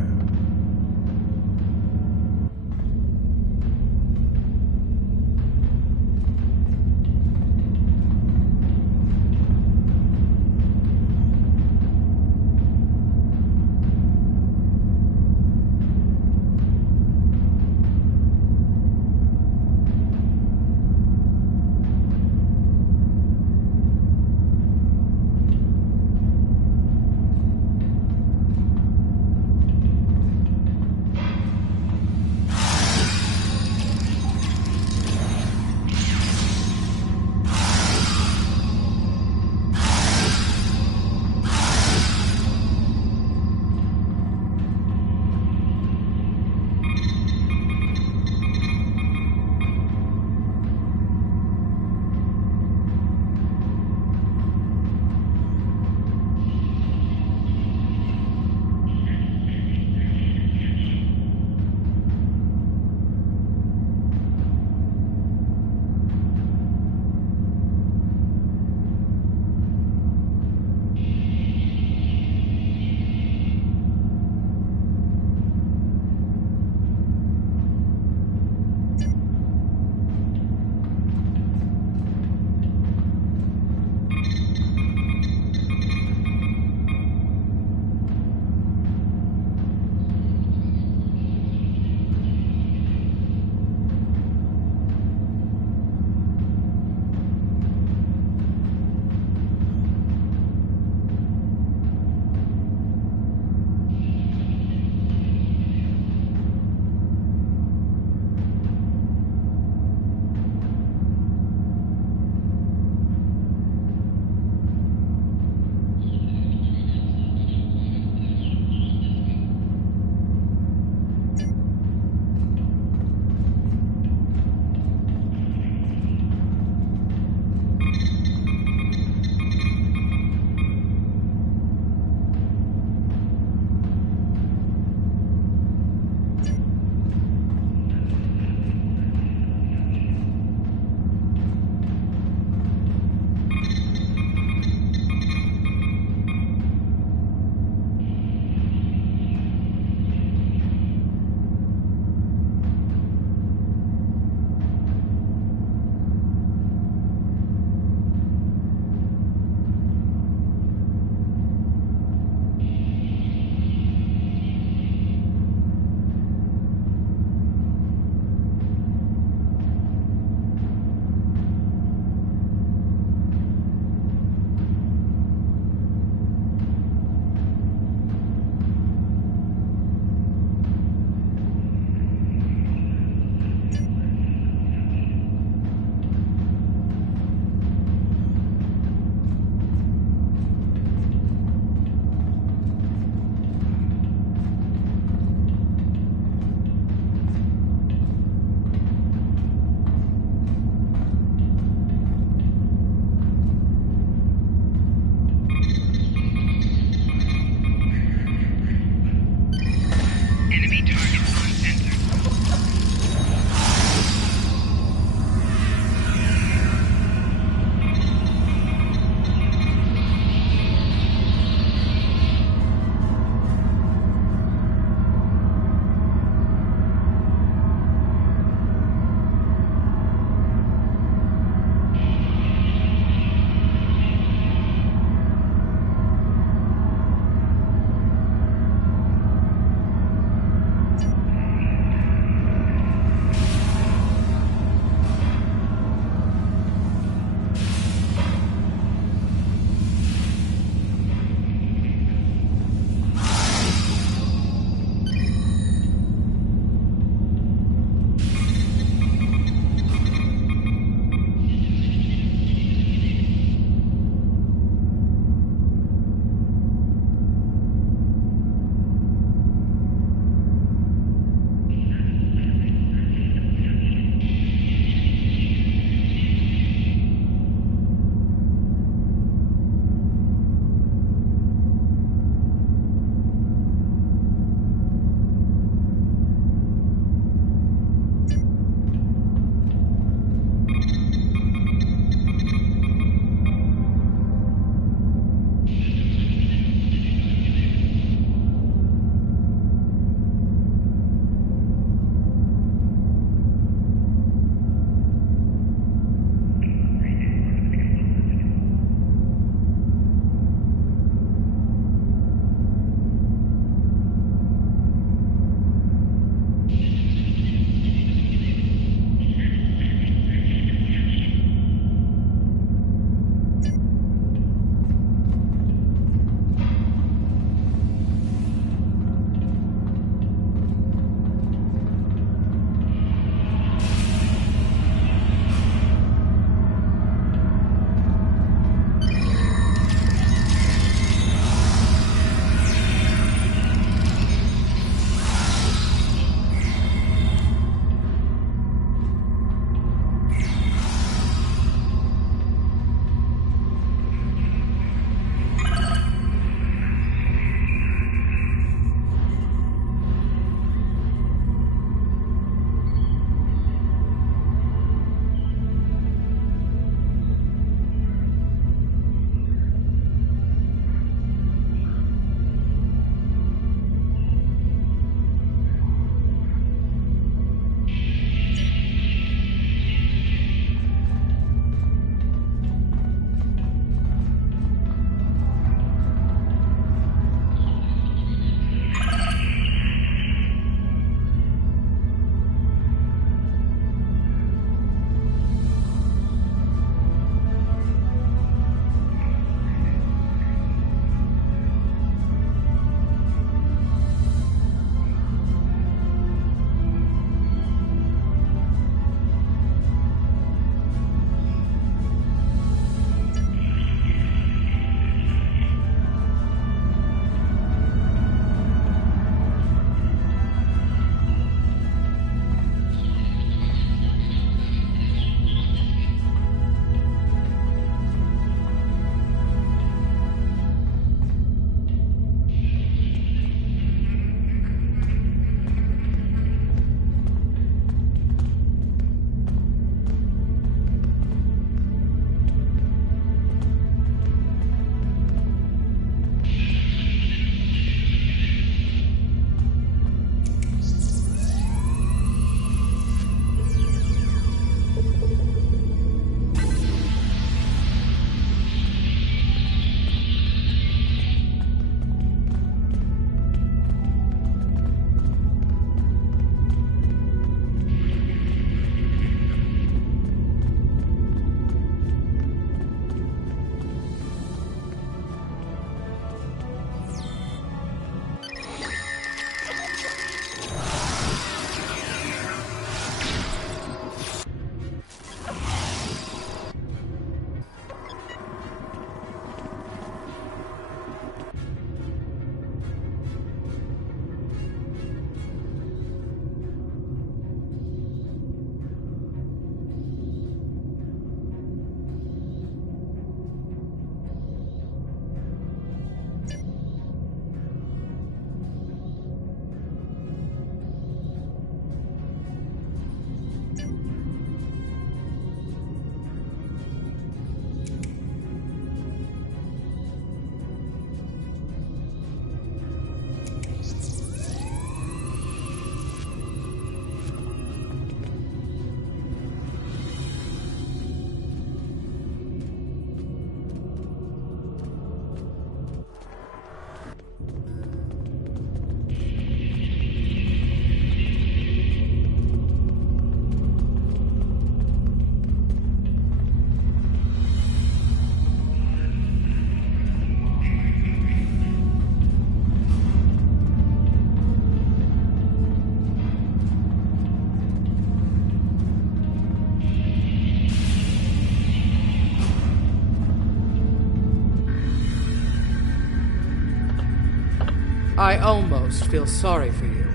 I almost feel sorry for you,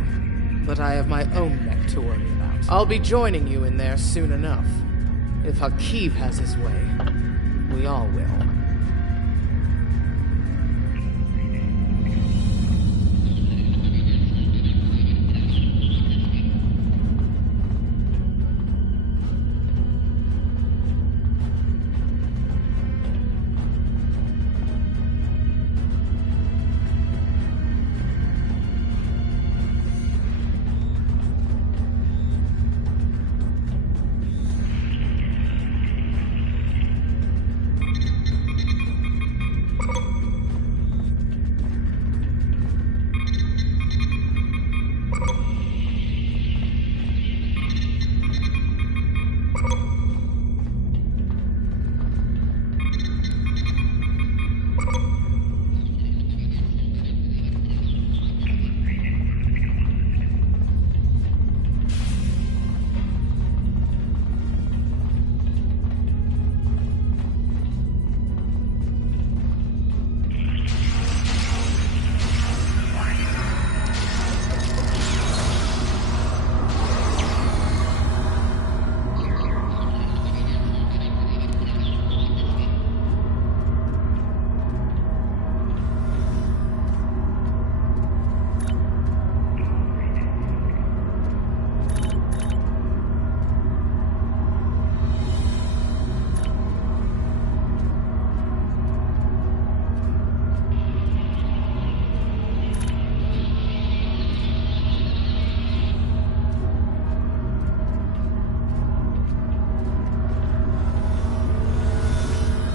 but I have my own neck to worry about. I'll be joining you in there soon enough. If Hakiv has his way, we all will.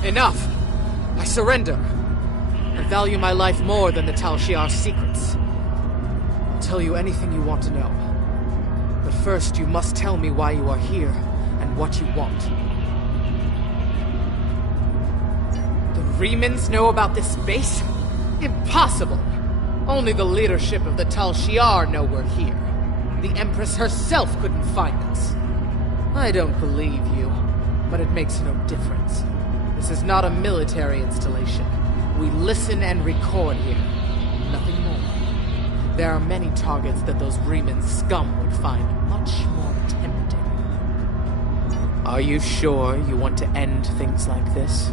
Enough! I surrender. I value my life more than the Tal Shiar's secrets. I'll tell you anything you want to know. But first, you must tell me why you are here and what you want. The Remans know about this base? Impossible! Only the leadership of the Tal Shiar know we're here. The Empress herself couldn't find us. I don't believe you, but it makes no difference. This is not a military installation. We listen and record here. Nothing more. There are many targets that those Reman scum would find much more tempting. Are you sure you want to end things like this?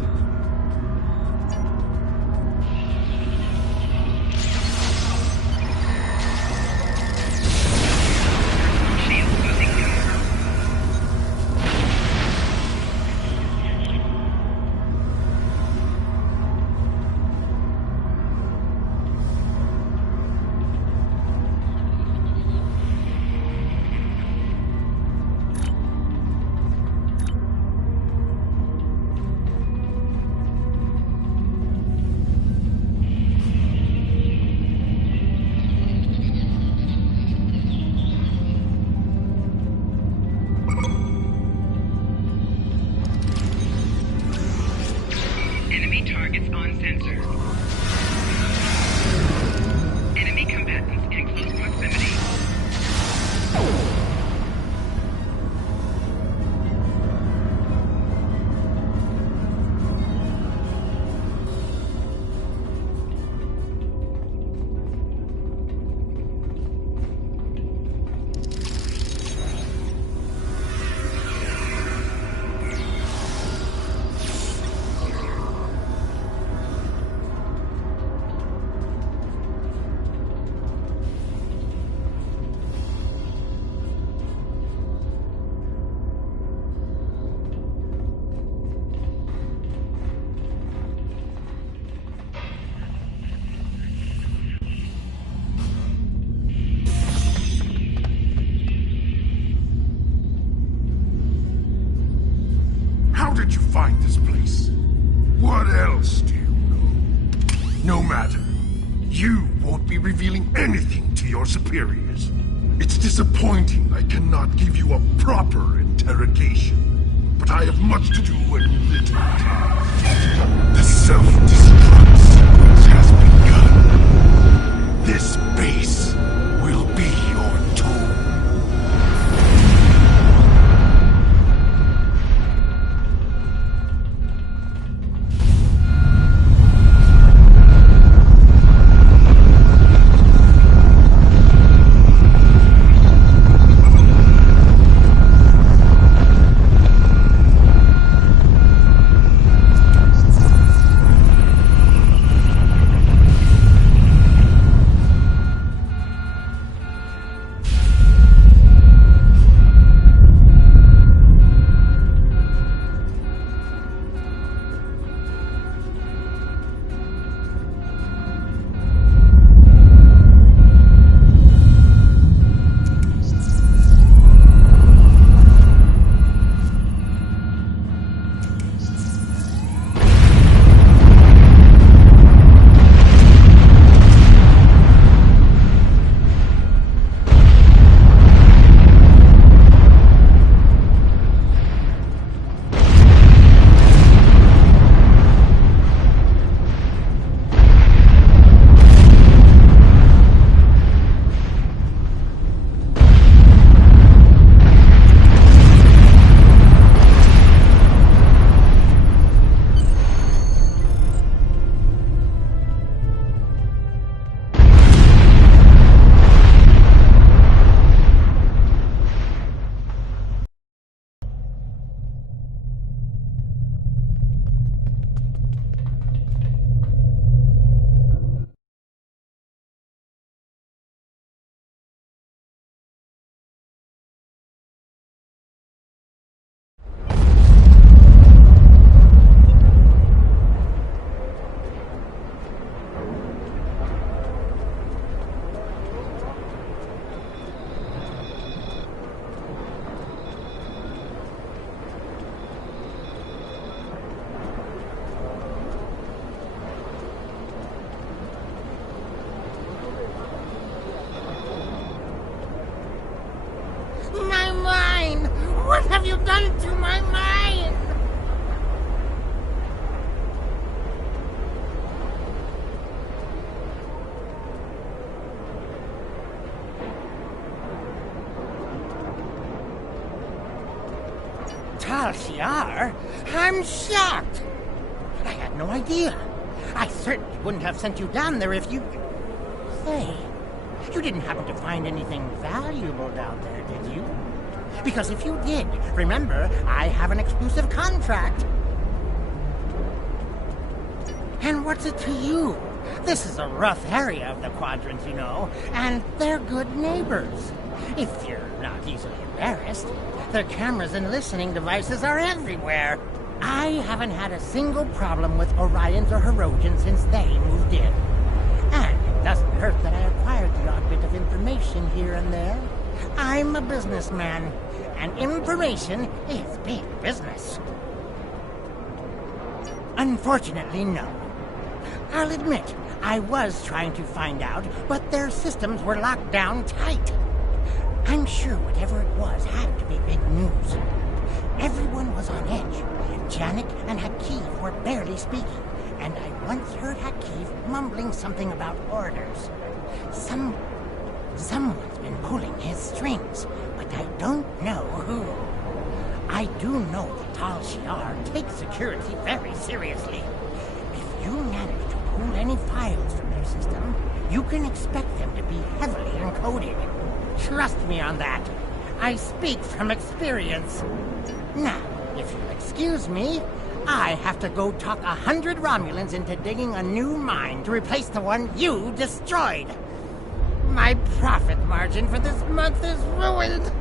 Targets on sensor. Enemy combatants in close proximity. How did you find this place? What else do you know? No matter. You won't be revealing anything to your superiors. It's disappointing I cannot give you a proper interrogation. But I have much to do and little time. The self-destruct sequence has begun. This base will be your tomb. Tal Shiar? I'm shocked. I had no idea. I certainly wouldn't have sent you down there if you... Say, you didn't happen to find anything valuable down there, did you? Because if you did, remember, I have an exclusive contract. And what's it to you? This is a rough area of the Quadrant, you know, and they're good neighbors. If you're not easily embarrassed, their cameras and listening devices are everywhere. I haven't had a single problem with Orions or Herodians since they moved in. And it doesn't hurt that I acquired the odd bit of information here and there. I'm a businessman, and information is big business. Unfortunately, no. I'll admit, I was trying to find out, but their systems were locked down tight. I'm sure whatever it was had to be big news. Everyone was on edge. Janik and Hakeev were barely speaking, and I once heard Hakeev mumbling something about orders. Someone's been pulling his strings, but I don't know who. I do know that Tal Shiar takes security very seriously. If you manage to pull any files from their system, you can expect them to be heavily encoded. Trust me on that. I speak from experience. Now, if you'll excuse me, I have to go talk 100 Romulans into digging a new mine to replace the one you destroyed. My profit margin for this month is ruined.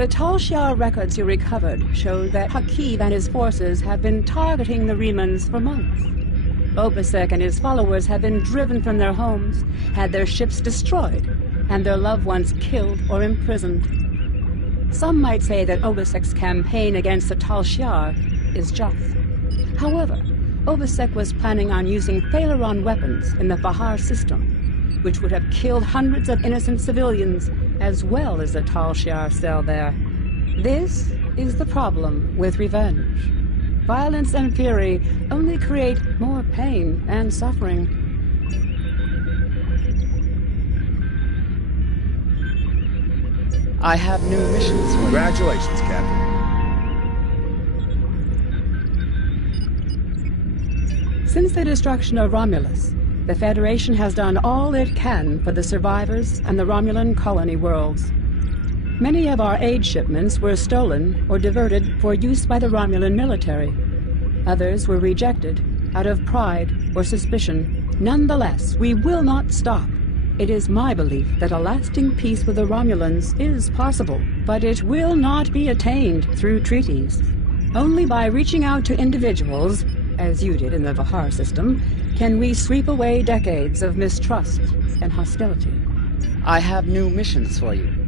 The Tal Shiar records you recovered show that Hakiv and his forces have been targeting the Remans for months. Obasek and his followers have been driven from their homes, had their ships destroyed, and their loved ones killed or imprisoned. Some might say that Obasek's campaign against the Tal Shiar is just. However, Obasek was planning on using Thalaron weapons in the Bahar system, which would have killed hundreds of innocent civilians as well as the Tal Shiar cell there. This is the problem with revenge. Violence and fury only create more pain and suffering. I have new missions for you. Congratulations, Captain. Since the destruction of Romulus, the Federation has done all it can for the survivors and the Romulan colony worlds. Many of our aid shipments were stolen or diverted for use by the Romulan military. Others were rejected out of pride or suspicion. Nonetheless, we will not stop. It is my belief that a lasting peace with the Romulans is possible, but it will not be attained through treaties. Only by reaching out to individuals, as you did in the Bahar system, can we sweep away decades of mistrust and hostility. I have new missions for you.